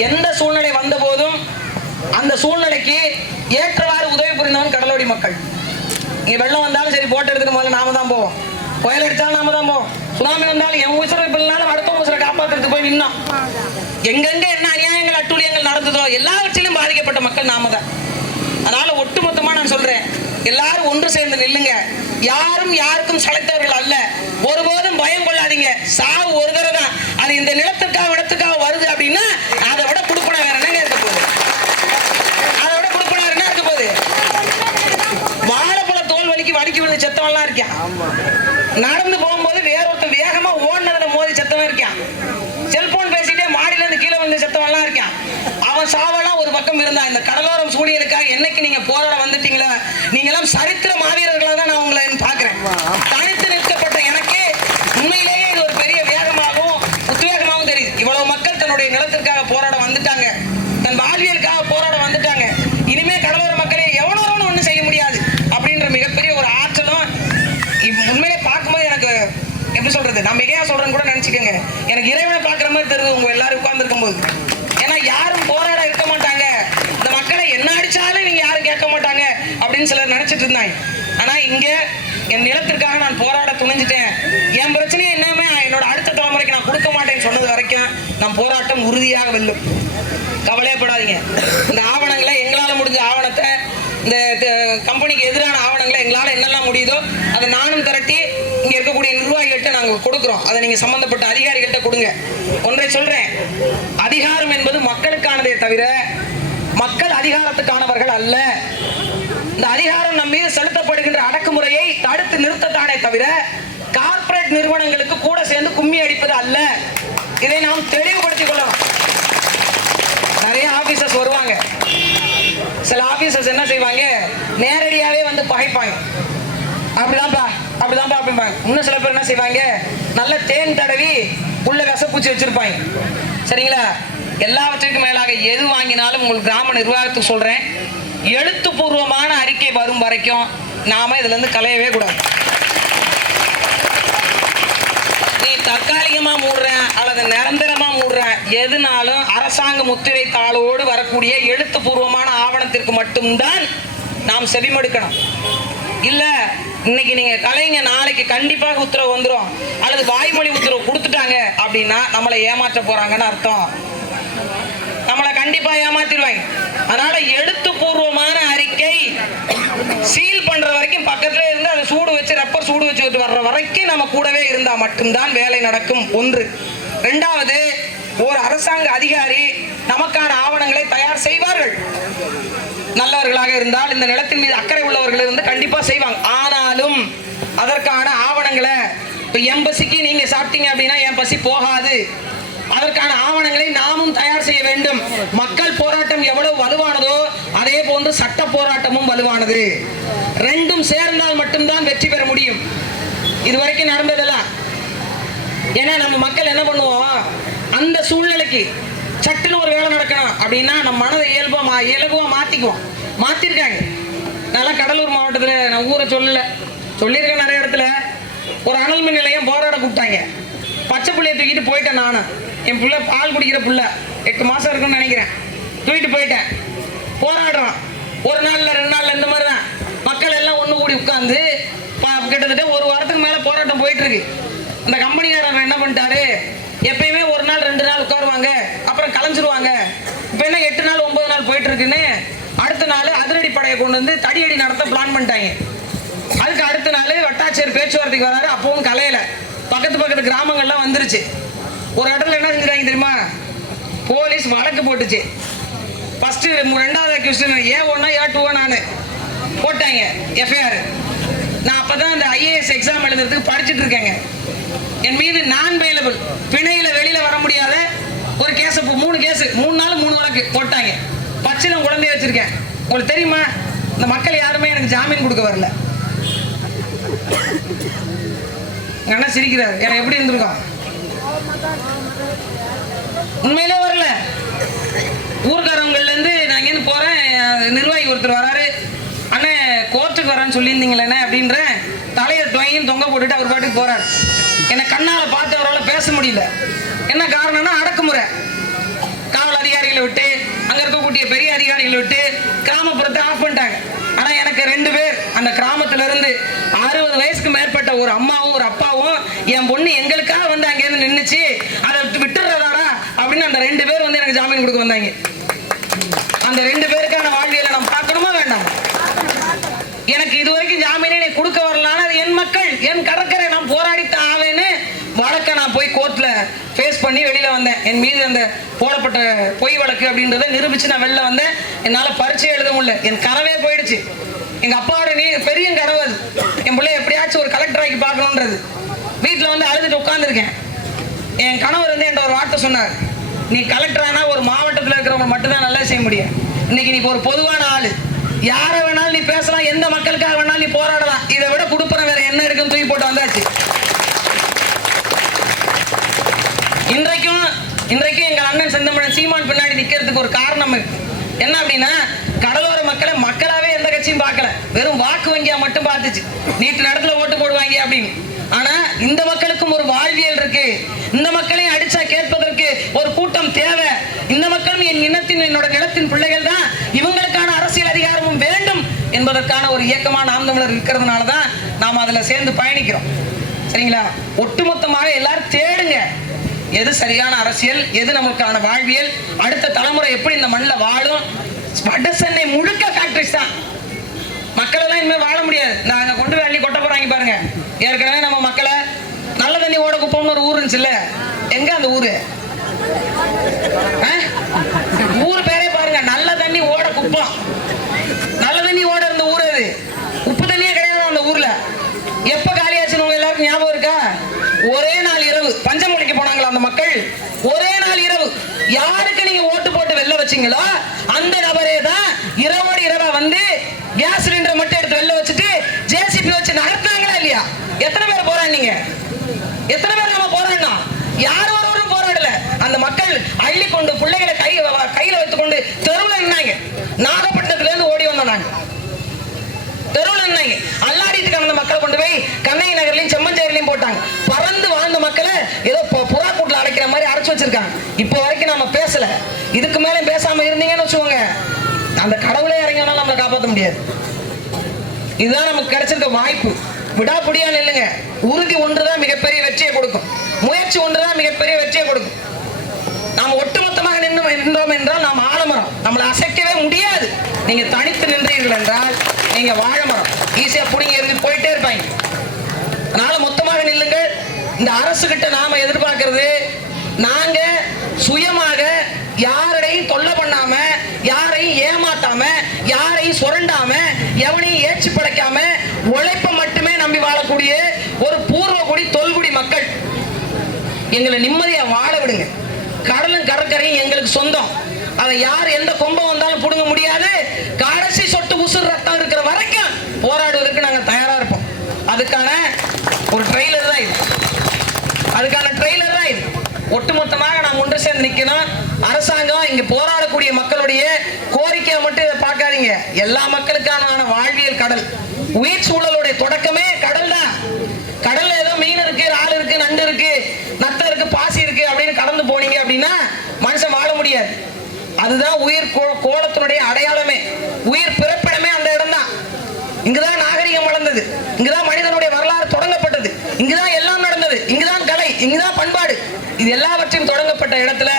எந்த சூழ்நிலை வந்த போதும் அந்த சூழ்நிலைக்கு ஏற்றவாறு உதவி புரிந்தவன் கடலோடி மக்கள். இங்க வெள்ளம் வந்தாலும் சரி, போட்டு எடுத்துட்டு முதல்ல நாம தான் போவோம். புயல் அடிச்சாலும் நாம தான் போவோம். சுனாமி வந்தாலும் என் உசுரை இல்லைனாலும் அடுத்த உசுரை காப்பாற்றுறதுக்கு போய் நின்னோம். எங்கெங்க என்ன அநியாயங்கள் அட்டூழியங்கள் நடந்ததோ எல்லாவற்றிலும் பாதிக்கப்பட்ட மக்கள் நாம தான். அதனால ஒட்டுமொத்தமா நான் சொல்றேன், எல்லாரும் ஒன்று சேர்ந்து நில்லுங்க. யாரும் யாருக்கும் சளைத்தவர்கள் அல்ல. ஒருபோதும் பயம் கொள்ளாதீங்க. சாவு ஒரு தடவை தான். அது இந்த நிலத்திற்காக இடத்துக்காக வருது அப்படின்னா அதை விட கொடுப்பன வேற என்னங்க இருக்க போகுது? அதை விட கொடுப்பன வேற என்ன இருக்க போகுது? வாழைப்பழ தோல் வலிக்கு விழுந்து செத்தவெல்லாம் இருக்கான். நடந்து போகும்போது வேறொருத்தன் வேகமா ஓடுனதுல மோதி செத்தவன் இருக்கான். செல்போன் பேசிட்டே மாடியில இருந்து கீழே வந்து செத்தவெல்லாம் இருக்கான். அவன் சாவெல்லாம் ஒரு பக்கம் இருந்தா, இந்த கடலோரம் சூழியலுக்காக என்னைக்கு நீங்க போராட வந்துட்டீங்களா, நீங்க எல்லாம் சரித்திர மாவீரர்களா தான் நான் உங்களை பாக்குறேன். தனித்து நிற்கப்பட்ட எனக்கே உண்மையிலேயே இது ஒரு பெரிய வேகமாகவும் உத்வேகமாகவும் தெரியுது. இவ்வளவு மக்கள் தன்னுடைய நிலத்திற்காக போராட வந்துட்டாங்க, தன் வாழ்வியலுக்காக போராட வந்துட்டாங்க. இனிமே கடலோர மக்களே எவனோரும் ஒன்றும் செய்ய முடியாது அப்படின்ற மிகப்பெரிய ஒரு ஆற்றலும் உண்மையிலே பார்க்கும்போது எனக்கு எப்படி சொல்றது, நான் மிகையா சொல்றேன்னு கூட நினைச்சுக்கோங்க, எனக்கு இறைவனை பார்க்குற மாதிரி தெரியுது உங்க எல்லாரும் உட்கார்ந்து இருக்கும்போது. ஏன்னா யாரும் போராட இருக்க மாட்டாங்க, இந்த மக்களை என்ன அடிச்சாலும் நீங்க யாரும் கேட்க மாட்டாங்க அப்படின்னு சிலர் நினைச்சிட்டு இருந்தாங்க. ஆனா இங்க என் நிலத்திற்காக நான் போராட துணிஞ்சிட்டேன், என் பிரச்சனையை என்னமே என்னோட அடுத்த தலைமுறைக்கு நான் கொடுக்க மாட்டேன்னு சொன்னது வரைக்கும் நம் போராட்டம் உறுதியாக வெல்லும். கவலையப்படாதீங்க. இந்த ஆவணங்களை எங்களால முடிஞ்ச ஆவணத்தை, இந்த கம்பெனிக்கு எதிரான ஆவணங்களை எங்களால் என்னெல்லாம் முடியுதோ அதை நானும் திரட்டி இங்க இருக்கக்கூடிய நிர்வாகிகள்கிட்ட நாங்கள் கொடுக்குறோம். அதை நீங்க சம்பந்தப்பட்ட அதிகாரிகள்கிட்ட கொடுங்க. ஒன்றை சொல்றேன், அதிகாரம் என்பது மக்களுக்கானதே தவிர மக்கள் அதிகாரத்துக்கானவர்கள் அல்ல. இந்த அதிகாரம் நம் மீது செலுத்தப்படுகின்ற அடக்குமுறையை தடுத்து நிறுத்தத்தானே தவிர கார்ப்பரேட் நிறுவனங்களுக்கு கூட சேர்ந்து கும்மி அடிப்பது அல்ல. இதை நாம் தெளிவுபடுத்திக் கொள்ளணும். நிறைய ஆபீசர்ஸ் வருவாங்க, சில ஆபீசர்ஸ் என்ன செய்வாங்க, நேரடியாவே வந்து பகைப்பாங்க. அப்படிதான்ப்பா அப்படிதான்ப்பா அப்படிம்பாங்க. இன்னும் சில பேர் என்ன செய்வாங்க, நல்ல தேன் தடவி உள்ள விசப்பூச்சி வச்சிருப்பாங்க. சரிங்களா? எல்லாவற்றுக்கும் மேலாக எது வாங்கினாலும் உங்களுக்கு கிராம நிர்வாகத்துக்கு சொல்றேன், எழுத்துப்பூர்வமான அறிக்கை வரும் வரைக்கும் நாம இதுல இருந்து கலையவே கூடாது. நீ தற்காலிகமா மூடுற அல்லது நிரந்தரமா மூடுற எதுனாலும் அரசாங்க முத்திரை தாளோடு வரக்கூடிய எழுத்துப்பூர்வமான ஆவணத்திற்கு மட்டும்தான் நாம் செவிமடுக்கணும். இல்ல இன்னைக்கு நீங்க கலைங்க, நாளைக்கு கண்டிப்பாக உத்தரவு வந்துடும் அல்லது வாய்மொழி உத்தரவு கொடுத்துட்டாங்க அப்படின்னா நம்மளை ஏமாற்ற போறாங்கன்னு அர்த்தம். நம்மளை கண்டிப்பா ஏமாத்திடுவாங்க. அதனால எழுத்துப்பூர்வமான அறிக்கை சீல் பண்ற வரைக்கும் பக்கத்துல இருந்து அதை சூடு வச்சு ரப்பர் சூடு வச்சு வர்ற வரைக்கும் நம்ம கூடவே இருந்தா மட்டும்தான் வேலை நடக்கும். ஒன்று. இரண்டாவது, ஒரு அரசாங்க அதிகாரி நமக்கான ஆவணங்களை தயார் செய்வார்கள். நல்லவர்களாக இருந்தால், இந்த நிலத்தின் மீது அக்கறை உள்ளவர்கள் இருந்து கண்டிப்பா செய்வாங்க. ஆனாலும் அதற்கான ஆவணங்களை இப்ப என் பசிக்கு நீங்க சாப்பிட்டீங்க அப்படின்னா என் பசி போகாது. அதற்கான ஆவணங்களை நாமும் தயார் செய்ய வேண்டும். மக்கள் போராட்டம் எவ்வளவு வலுவானதோ அதே போன்று சட்ட போராட்டமும் வலுவானது. ரெண்டும் சேர்ந்தால் மட்டும்தான் வெற்றி பெற முடியும். இதுவரைக்கும் நடந்ததெல்லாம். ஏன்னா நம்ம மக்கள் என்ன பண்ணுவோம், அந்த சூழ்நிலைக்கு சட்டுன்னு ஒரு வேலை நடக்கணும் அப்படின்னா நம்ம மனதை இயல்பா மாத்திக்குவோம். மாத்திருக்காங்க. நல்லா கடலூர் மாவட்டத்தில், நான் ஊரை சொல்லியிருக்கேன் நிறைய இடத்துல, ஒரு அனல் மின் நிலையம் போராட கூப்பிட்டாங்க. பச்சை பிள்ளையை தூக்கிட்டு போயிட்டேன். நானும் என் பிள்ளை பால் குடிக்கிற பிள்ளை 8 மாசம் இருக்குன்னு நினைக்கிறேன், தூக்கிட்டு போயிட்டேன். போராடுறோம். ஒரு நாள்ல 2 நாள்ல இந்த மாதிரி தான் மக்கள் எல்லாம் ஒன்று கூடி உட்கார்ந்து கிட்டத்தட்ட ஒரு வாரத்துக்கு மேல போராட்டம் போயிட்டு இருக்கு. அந்த கம்பெனிக்காரர் என்ன பண்ணிட்டாரு, எப்பயுமே 1 நாள் 2 நாள் உட்காருவாங்க, அப்புறம் கலைஞ்சிருவாங்க. இப்ப என்ன 8 நாள் 9 நாள் போயிட்டு இருக்குன்னு அடுத்த நாள் அதிரடி படையை கொண்டு வந்து தடியடி நடத்த பிளான் பண்ணிட்டாங்க. அதுக்கு அடுத்த நாள் வட்டாட்சியர் பேச்சுவார்த்தைக்கு வராரு. அப்பவும் கலையில பக்கத்து கிராமங்கள்லாம் வந்துருச்சு. ஒரு இடத்துல என்ன செஞ்சுட்டாங்க தெரியுமா, போலீஸ் வழக்கு போட்டுச்சு. ஃபர்ஸ்ட் 2வது அக்யூஸ்ட் A1 A2 நான் போட்டாங்க எஃப்ஐஆர். நான் அப்பதான் அந்த IAS எக்ஸாம் எழுதுறதுக்கு படிச்சுட்டு இருக்கேங்க. என் மீது நான் பெயிலபிள், பிணையில வெளியில வர முடியாத ஒரு கேஸ், 3 கேஸ், 3 நாள் 3 வழக்கு போட்டாங்க. பச்சிலம் குழந்தைய வச்சிருக்கேன். உங்களுக்கு தெரியுமா, இந்த மக்கள் யாருமே எனக்கு ஜாமீன் கொடுக்க வரல. என்ன சிரிக்கிறாரு, எனக்கு எப்படி இருந்திருக்கும், உண்மையிலே வரல. ஊர்காரங்கள்ல இருந்து நான் இங்கேருந்து போறேன், நிர்வாகி ஒருத்தர் வராரு, அண்ணே கோர்ட்டுக்கு வரேன்னு சொல்லியிருந்தீங்களே அப்படின்ற தலையை டொயின் தொங்க போட்டுட்டு அவர் பாட்டுக்கு போறாரு. என்னை கண்ணால பார்த்து அவரால் பேச முடியல. என்ன காரணம்னா அடக்குமுறை. காவல் அதிகாரிகளை விட்டு, அங்க இருக்கக்கூடிய பெரிய அதிகாரிகளை விட்டு கிராமப்புறத்தை ஆஃப் பண்ணிட்டாங்க. ஆனா எனக்கு 2 பேர் அந்த கிராமத்துல இருந்து 60 வயசுக்கு மேற்பட்ட ஒரு அம்மாவும் ஒரு அப்பாவும், என் பொண்ணு எங்களுக்காக வந்து அங்கேருந்து நின்றுச்சு, அதை விட்டுறதாடா அப்படின்னு அந்த 2 பேர் வந்து எனக்கு ஜாமீன் கொடுக்க வந்தாங்க. அந்த 2 பேருக்கான வாழ்வியலை நம்ம பார்க்கணுமா வேண்டாம்? எனக்கு இதுவரைக்கும் ஜாமீனே கொடுக்க வரலான்னு அது என் மக்கள், என் கடற்கரை, நான் போராடித்தான் ஆவேன்னு வழக்கை நான் போய் கோர்ட்ல ஃபேஸ் பண்ணி வெளியில வந்தேன். என் மீது அந்த போடப்பட்ட பொய் வழக்கு அப்படின்றத நிரூபிச்சு நான் வெளில வந்தேன். என்னால பரீட்சை எழுத முடியல, என் கனவே போயிடுச்சு. எங்க அப்பாவோட பெரிய கனவு அது, என் பிள்ளை எப்படியாச்சும் ஒரு கலெக்டர் ஆகி பார்க்கணுன்றது. வீட்டில் வந்து அழுதுட்டு உட்காந்துருக்கேன். என் கணவர் வந்து என்கிட்ட ஒரு வார்த்தை சொன்னார், நீ கலெக்டரானா ஒரு மாவட்டத்தில் இருக்கிறவங்க மட்டும்தான் நல்லா செய்ய முடியும். இன்னைக்கு நீ ஒரு பொதுவான ஆளு, யாரை வேணாலும் நீ பேசலாம், எந்த மக்களுக்காக வேணாலும் நீ போராடலாம். இதை விட கொடுப்பன வேற என்ன இருக்குன்னு தூக்கி போட்டு வந்தாச்சு. இன்றைக்கும் எங்க அண்ணன் செந்தமிழன் சீமான் பின்னாடி நிக்கிறதுக்கு ஒரு காரணம் இருக்கு. என்ன அப்படின்னா, கடலோர மக்களை மக்களாவே எந்த கட்சியும் பார்க்கல, வெறும் வாக்கு வங்கியா மட்டும் பார்த்துச்சு. நீட்டு நடத்துல ஓட்டு போடுவாங்க அப்படின்னு. ஆனா இந்த மக்களுக்கும் ஒரு வாழ்வியல் இருக்கு. இந்த மக்களையும் அடிச்சா கேட்பதற்கு ஒரு கூட்டம் தேவை. இந்த மக்களும் என் இனத்தின், என்னோட நிலத்தின் பிள்ளைகள் தான், இவங்களுக்கான அரசியல் அதிகாரமும் வேண்டும் என்பதற்கான ஒரு இயக்கமா நாம் தமிழர் இருக்கிறதுனாலதான் நாம் அதுல சேர்ந்து பயணிக்கிறோம். சரிங்களா? ஒட்டுமொத்தமாக எல்லாரும் தேடுங்க, எது சரியான அரசியல், எது நமக்கான வாழ்வியல், அடுத்த தலைமுறை எப்படி இந்த மண்ணில் வாழும். வட சென்னை முழுக்க ஃபேக்டரிஸ் தான். மக்கள் எல்லாம் இனிமேல் வாழ முடியாது. நாங்க கொண்டு போய் அள்ளி கொட்ட போறாங்க பாருங்க. ஏற்கனவே நம்ம மக்களை நல்ல தண்ணி ஓட குப்பம்னு ஒரு ஊர் இருந்துச்சுல்ல, எங்க அந்த ஊரு? ஊர் பேரே பாருங்க, நல்ல தண்ணி ஓட குப்பம். நல்ல தண்ணி ஓட இருந்த ஊர் அது. உப்பு தண்ணியே கிடையாது அந்த ஊர்ல. எப்ப காலியாச்சுன்னு உங்க எல்லாருக்கும் ஞாபகம் இருக்கா? ஒரே நாள் இரவு பஞ்சம் முடிக்க போனாங்களா அந்த மக்கள். ஒரே நாள் இரவு யாருக்கு நீங்க ஓட்டு போட்டு வெளில வச்சீங்களோ அந்த நபரே தான் இரவோடு இரவா வந்து கேஸ் சிலிண்டர் மட்டும் எடுத்து வெளில வச்சுட்டு ஜேசிபி வச்சு நகர்த்தாங்களா இல்லையா? எத்தனை பேர் போராடினீங்க? எத்தனை பேர் நம்ம போராடினோம்? யாரும் ஒருவரும் போராடல. அந்த மக்கள் அள்ளி கொண்டு பிள்ளைகளை கையில வைத்துக் கொண்டு தெருவில் நின்னாங்க. நாகப்பட்டினத்துல இருந்து ஓடி வந்தோம் நாங்க. தெருவில் நின்னாங்க. அல்லாடிட்டு கிடந்த மக்களை கொண்டு போய் கண்ணகி நகர்லையும் செம்மஞ்சேரிலையும் போட்டாங்க. பறந்து வாழ்ந்த மக்களை ஏதோ புறா கூட்டில் அடைக்கிற மாதிரி அடைச்சு வச்சிருக்காங்க. இப்போ வரைக்கும் நாம பேசல. இதுக்கு மேல பேசாம இருந்தீங்கன்னு வச்சுக்கோங்க, அந்த கடவுளே இறங்கினாலும் நம்மளை காப்பாற்ற முடியாது. இதுதான் நமக்கு கிடைச்சிருக்க வாய்ப்பு. விடாப்பிடியா நில்லுங்க. உறுதி ஒன்றுதான் மிகப்பெரிய வெற்றியை கொடுக்கும். முயற்சி ஒன்றுதான் மிகப்பெரிய வெற்றியை கொடுக்கும். நாம் ஒட்டுமொத்தமாக நின்றோம் என்றால் நாம் ஆலமரம், நம்மளை அசைக்கவே முடியாது. நீங்க தனித்து நின்றீர்கள் என்றால் நீங்க வாழைமரம், ஈஸியா புடிங்க இருந்து போயிட்டே இருப்பாங்க. அதனால மொத்தமாக நில்லுங்கள். இந்த அரசு கிட்ட நாம எதிர்பார்க்கிறது, நாங்க சுயமாக யாரையும் தொல்லை பண்ணாம, யாரையும் ஏமாத்தாம, யாரையும் சுரண்டாம, எவனையும் ஏற்றி படைக்காம உழைப்ப மட்டுமே நம்பி வாழக்கூடிய ஒரு பூர்வகுடி தொல்குடி மக்கள். எங்களை நிம்மதியா வாழ விடுங்க. கடலும் கடற்கரையும் எங்களுக்கு சொந்தம். அதை யார் எந்த கொம்பம் வந்தாலும் புடுங்க முடியாது. கடைசி சொட்டு உசுர் ரத்தம் இருக்கிற வரைக்கும் போராடுவதற்கு நாங்க தயாரா இருப்போம். அதுக்கான ஒரு ட்ரெய்லர் தான் இது. ஒட்டுமொத்தமாக நாம் ஒன்று சேர்ந்து நிக்கணும். அரசாங்கம் இங்க போராடக்கூடிய மக்களுடைய கோரிக்கையை மட்டும் இதை பார்க்காதீங்க. எல்லா மக்களுக்கான வாழ்வியல் கடல். உயிர் சூழலுடைய தொடக்கமே கடல் தான். கடல்ல ஏதோ மீன் இருக்கு, இறால் இருக்கு, நண்டு இருக்கு, நத்தை இருக்கு, பாசி இருக்கு அப்படின்னு கடந்து போனீங்க அப்படின்னா மனுஷன் வாழ முடியாது. அதுதான் உயிர் கோலத்தினுடைய அடையாளமே. உயிர் பிறப்பிடமே அந்த இடம் தான். இங்குதான் நாகரிகம் வளர்ந்தது, இங்குதான் மனிதனுடைய வரலாறு தொடங்கப்பட்டது, இங்குதான் எல்லாம் நடந்தது, இங்குதான் கலை, இங்குதான் பண்பாடு. இது எல்லாவற்றையும் தொடங்கப்பட்ட இடத்துல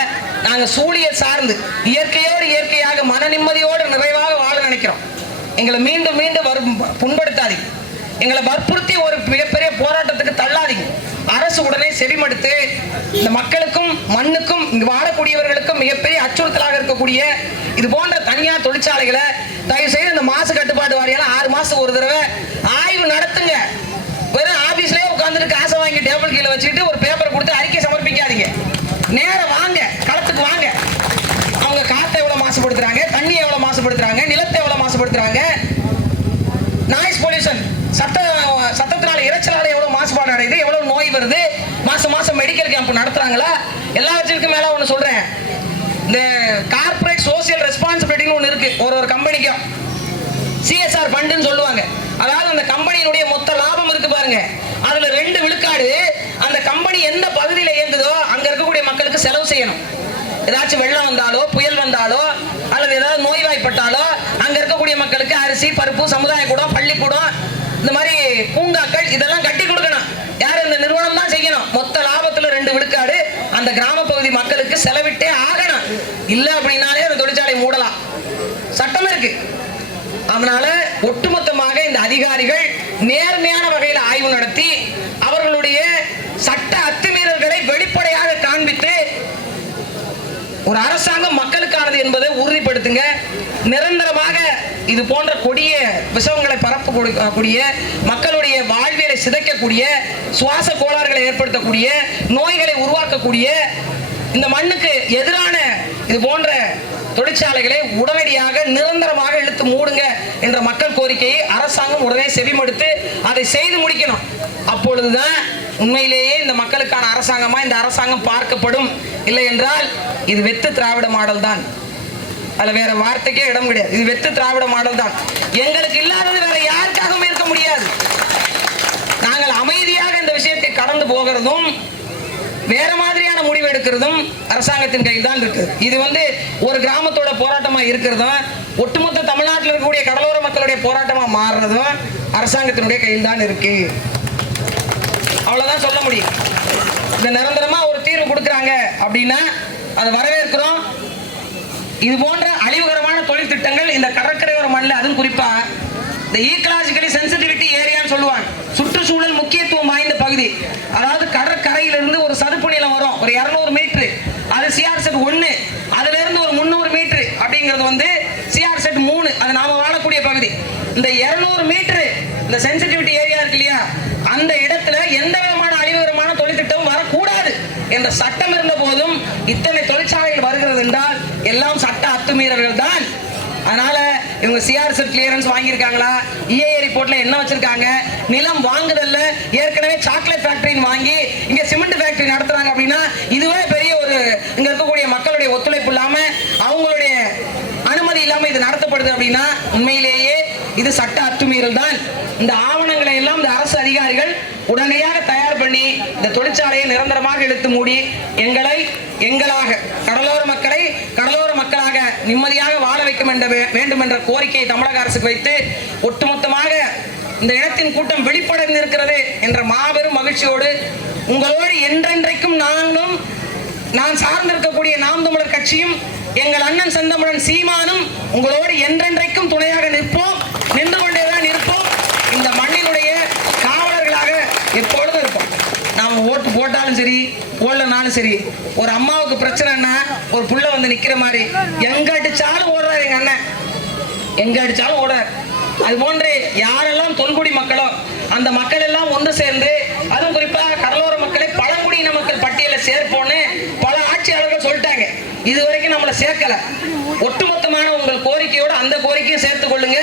நாங்க சூழியல் சார்ந்து இயற்கையோடு இயற்கையாக மன நிம்மதியோடு நிறைவாக வாழ நினைக்கிறோம். எங்களை மீண்டும் மீண்டும் புண்படுத்தாதீங்க. எங்களை வற்புறுத்தி ஒரு மிகப்பெரிய போராட்டத்துக்கு தள்ளாதீங்க. அரசு உடனே செவிமடுத்து இந்த மக்களுக்கும் மண்ணுக்கும் இங்கு வாழக்கூடியவர்களுக்கும் மிகப்பெரிய அச்சுறுத்தலாக இருக்கக்கூடிய இது போன்ற தனியார் தொழிற்சாலைகளை தயவு செய்து இந்த மாசு கட்டுப்பாடு வாரியெல்லாம் 6 மாசத்துக்கு ஒரு தடவை ஆய்வு நடத்துங்க. வெறும் ஆபீஸ்லயே உட்காந்துட்டு காசை வாங்கி டேபிள் கீழே வச்சுட்டு ஒரு பேப்பரை கொடுத்து அறிக்கை சமர்ப்பிக்காதீங்க. நேரம் வாங்க, களத்துக்கு வாங்க. அவங்க காத்தை எவ்வளவு மாசுபடுத்துறாங்க, தண்ணியை எவ்வளவு மாசுபடுத்துறாங்க, நிலத்தை எவ்வளவு மாசுபடுத்துறாங்க, நாய்ஸ் பொல்யூஷன் சத்தத்தினால இறைச்சலால எவ்வளவு மாசுபாடு அடையுது, எவ்வளவு நோய் வருது, மாசம் மாசம் மெடிக்கல் கேம்ப் நடத்துறாங்களா? எல்லாவற்றிற்கும் மேல ஒண்ணு சொல்றேன். இந்த கார்ப்பரேட் சோசியல் ரெஸ்பான்சிபிலிட்டின்னு ஒண்ணு இருக்கு. ஒரு கம்பெனிக்கும் சிஎஸ்ஆர் ஃபண்டுன்னு சொல்லுவாங்க. அதாவது அந்த கம்பெனியினுடைய மொத்த லாபம் இருக்கு பாருங்க, அதுல 2 விழுக்காடு அந்த கம்பெனி எந்த பகுதியில் இயங்குதோ அங்க இருக்கக்கூடிய மக்களுக்கு செலவு செய்யணும். ஏதாச்சும் வெள்ளம் வந்தாலோ, புயல் வந்தாலோ, அல்லது ஏதாவது நோய்வாய்ப்பட்டாலோ அங்க இருக்கக்கூடிய மக்களுக்கு அரிசி, பருப்பு, சமுதாய கூடம், பள்ளிக்கூடம், இந்த மாதிரி பூங்காக்கள் இதெல்லாம் கட்டி கொடுக்கணும். யாரு? இந்த நிறுவனம் தான் செய்யணும். மொத்த லாபத்துல 2 விழுக்காடு அந்த கிராம பகுதி மக்களுக்கு செலவிட்டே ஆகணும். இல்ல அப்படின்னாலே அந்த தொழிற்சாலை மூடலாம், சட்டம் இருக்கு. அதனால ஒட்டுமொத்தமாக இந்த அதிகாரிகள் நேர்மையான வகையில் ஆய்வு நடத்தி அவர்களுடைய சட்ட அத்துமீறல்களை வெளிப்படையாக காண்பித்து ஒரு அரசாங்கம் மக்களுக்கானது என்பதை உறுதிப்படுத்துங்க. நிரந்தரமாக இது போன்ற கொடிய விஷங்களை பரப்பக்கூடிய, மக்களுடைய வாழ்வியலை சிதைக்கக்கூடிய, சுவாச கோளாறுகளை ஏற்படுத்தக்கூடிய, நோய்களை உருவாக்கக்கூடிய இந்த மண்ணுக்கு எதிரான இது போன்ற தொழிற்சாலைகளை உடனடியாக நிரந்தரமாக இழுத்து மூடுங்க என்ற மக்கள் கோரிக்கையை அரசாங்கம் உடனே செவிமடுத்து அதை செய்து முடிக்கணும். அப்பொழுதுதான் உண்மையிலேயே இந்த மக்களுக்கான அரசாங்கமா இந்த அரசாங்கம் பார்க்கப்படும். இல்லை என்றால் இது வெத்து திராவிட மாடல் தான், அதுல வேற வார்த்தைக்கே இடம் கிடையாது. இது வெத்து திராவிட மாடல் தான். எங்களுக்கு இல்லாதது வேற யாருக்காகவும் இருக்க முடியாது. நாங்கள் அமைதியாக இந்த விஷயத்தை கடந்து போகிறதும் வேற மாதிரியான முடிவு எடுக்கிறதும் அரசாங்கத்தின் கையில் தான் இருக்குது. இது ஒரு கிராமத்தோட போராட்டமா இருக்கிறதும் ஒட்டுமொத்த தமிழ்நாட்டில் இருக்கக்கூடிய கடலோர மக்களுடைய போராட்டமா மாறுறதும் அரசாங்கத்தினுடைய கையில் தான் இருக்கு. அவ்வளவுதான் சொல்ல முடியும். இந்த நிரந்தரமா ஒரு தீர்வு கொடுக்குறாங்க அப்படின்னா அதை வரவேற்கிறோம். இது போன்ற அழிவுகரமான தொழில் திட்டங்கள் இந்த கடற்கரையோர மண்ணில், அதுவும் குறிப்பா இந்த ஈக்கலாஜிக்கலி சென்சிட்டிவிட்டி ஏரியான்னு சொல்லுவாங்க, சுற்றுச்சூழல் முக்கியத்துவம் வாய்ந்த பகுதி. அதாவது கடற்கரையிலிருந்து ஒரு சதுப்பு நிலம் வரும், ஒரு 200 மீட்டர், அது சிஆர்செட் 1, அதுல இருந்து ஒரு 300 மீட்டர் அப்படிங்கிறது சிஆர்செட் 3, அது நாம வாழக்கூடிய பகுதி. இந்த 200 மீட்டர் இந்த சென்சிட்டிவிட்டி ஏரியா இருக்கு இல்லையா, அந்த இடத்துல எந்த விதமான அழிவுகரமான தொழில் திட்டமும் வரக்கூடாது என்ற சட்டம் இருந்த போதும் இத்தனை தொழிற்சாலைகள் வருகிறது என்றால் எல்லாம் சட்ட அத்துமீறல்கள் தான். அதனால இவங்க சிஆர்செட் கிளியரன்ஸ் வாங்கியிருக்காங்களா, இஏஏ ரிப்போர்ட்ல என்ன வச்சிருக்காங்க, நிலம் வாங்குதல்ல ஏற்கனவே சாக்லேட் ஃபேக்டரின்னு வாங்கி இங்க சிமெண்ட் ஃபேக்டரி நடத்துறாங்க அப்படின்னா இதுவே பெரிய ஒரு இங்க இருக்கக்கூடிய மக்களுடைய ஒத்துழைப்பு இல்லாம அவங்களுடைய அனுமதி இல்லாம இது நடத்தப்படுது அப்படின்னா உண்மையிலேயே இது சட்ட அத்துமீறல் தான். இந்த ஆவணங்களை எல்லாம் இந்த அரசு அதிகாரிகள் உடனடியாக தயார் பண்ணி இந்த தொழிற்சாலையை நிரந்தரமாக இழுத்து மூடி எங்களாக கடலோர மக்களை கடலோர மக்களாக நிம்மதியாக வாழ வைக்க வேண்டும் என்ற கோரிக்கையை தமிழக அரசுக்கு வைத்து ஒட்டுமொத்தமாக இந்த இனத்தின் கூட்டம் வெளிப்படைந்திருக்கிறது என்ற மாபெரும் மகிழ்ச்சியோடு உங்களோடு என்றென்றைக்கும் நான் சார்ந்திருக்கக்கூடிய நாம் தமிழர் கட்சியும் எங்கள் அண்ணன் செந்தமிழன் சீமானும் உங்களோடு என்றென்றைக்கும் துணையாக நிற்போம், நின்று கொண்டேதான் இருப்போம். இந்த மண்ணினுடைய காவலர்களாக எப்பொழுதும் இருப்போம். நாம் ஓட்டு போட்டாலும் சரி போடலனாலும் சரி, ஒரு அம்மாவுக்கு பிரச்சனைன்னா ஒரு புள்ள நிக்கிற மாதிரி எங்க அடிச்சாலும் ஓடுறாரு எங்க அண்ணன், எங்க அடிச்சாலும் ஓடுறாரு. அது போன்று யாரெல்லாம் தொல்குடி மக்களோ அந்த மக்கள் எல்லாம் ஒன்று சேர்ந்து, அதுவும் குறிப்பாக கடலோர மக்களை பழங்குடியின மக்கள் பட்டியலை சேர்ப்போன்னு பல ஆட்சியாளர்கள் சொல்லிட்டாங்க. இதுவரைக்கும் நம்மளை சேர்க்கல. ஒட்டுமொத்தமான உங்கள் கோரிக்கையோடு அந்த கோரிக்கையை சேர்த்துக் கொள்ளுங்க.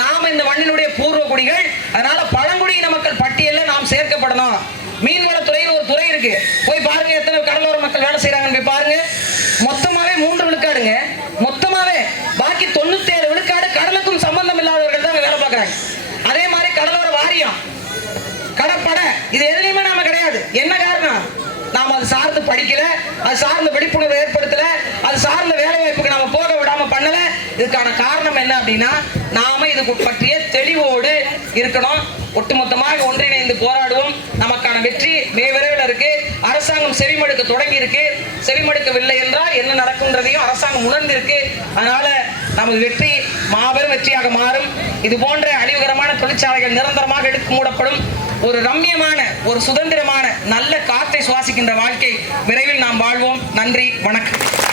நாம இந்த மண்ணினுடைய பூர்வ குடிகள், அதனால பழங்குடியின மக்கள் பட்டியலில் நாம் சேர்க்கப்படணும். மீன்வளத்துறையில் ஒரு துறை இருக்கு, போய் பாருங்க எத்தனை கடலோர மக்கள் வேலை செய்யறாங்கன்னு போய் பாருங்க. மொத்தமாவே 3 விழுக்காடுங்க, மொத்தமாவே. பாக்கி 97 விழுக்காடு கடலுக்கும் சம்பந்தம் இல்லாதவர்கள் தான் வேலை பார்க்கறாங்க. அதே மாதிரி கடலோர வாரியம், கடற்படை, இது எதுலையுமே நாம கிடையாது. என்ன காரணம்? நாம அது சார்ந்து படிக்கல, அது சார்ந்த விழிப்புணர்வு ஏற்படுத்தல, அது சார்ந்த வேலை வாய்ப்புக்கு நாம போக விடாம பண்ணல. இதுக்கான காரணம் என்ன அப்படின்னா நாம இது பற்றிய தெளிவோடு இருக்கணும். ஒட்டுமொத்தமாக ஒன்றிணைந்து போராடுவோம். நமக்கான வெற்றி மிக விரைவில் இருக்கு. அரசாங்கம் செவிமடுக்க தொடங்கி இருக்கு. செவிமடுக்கவில்லை என்றால் என்ன நடக்கும்ன்றதையும் அரசாங்கம் உணர்ந்திருக்கு. அதனால நமது வெற்றி மாபெரும் வெற்றியாக மாறும். இது போன்ற அழிவுகரமான தொழிற்சாலைகள் நிரந்தரமாக எடுத்து மூடப்படும். ஒரு ரம்மியமான, ஒரு சுதந்திரமான, நல்ல காற்றை சுவாசிக்கின்ற வாழ்க்கை விரைவில் நாம் வாழ்வோம். நன்றி, வணக்கம்.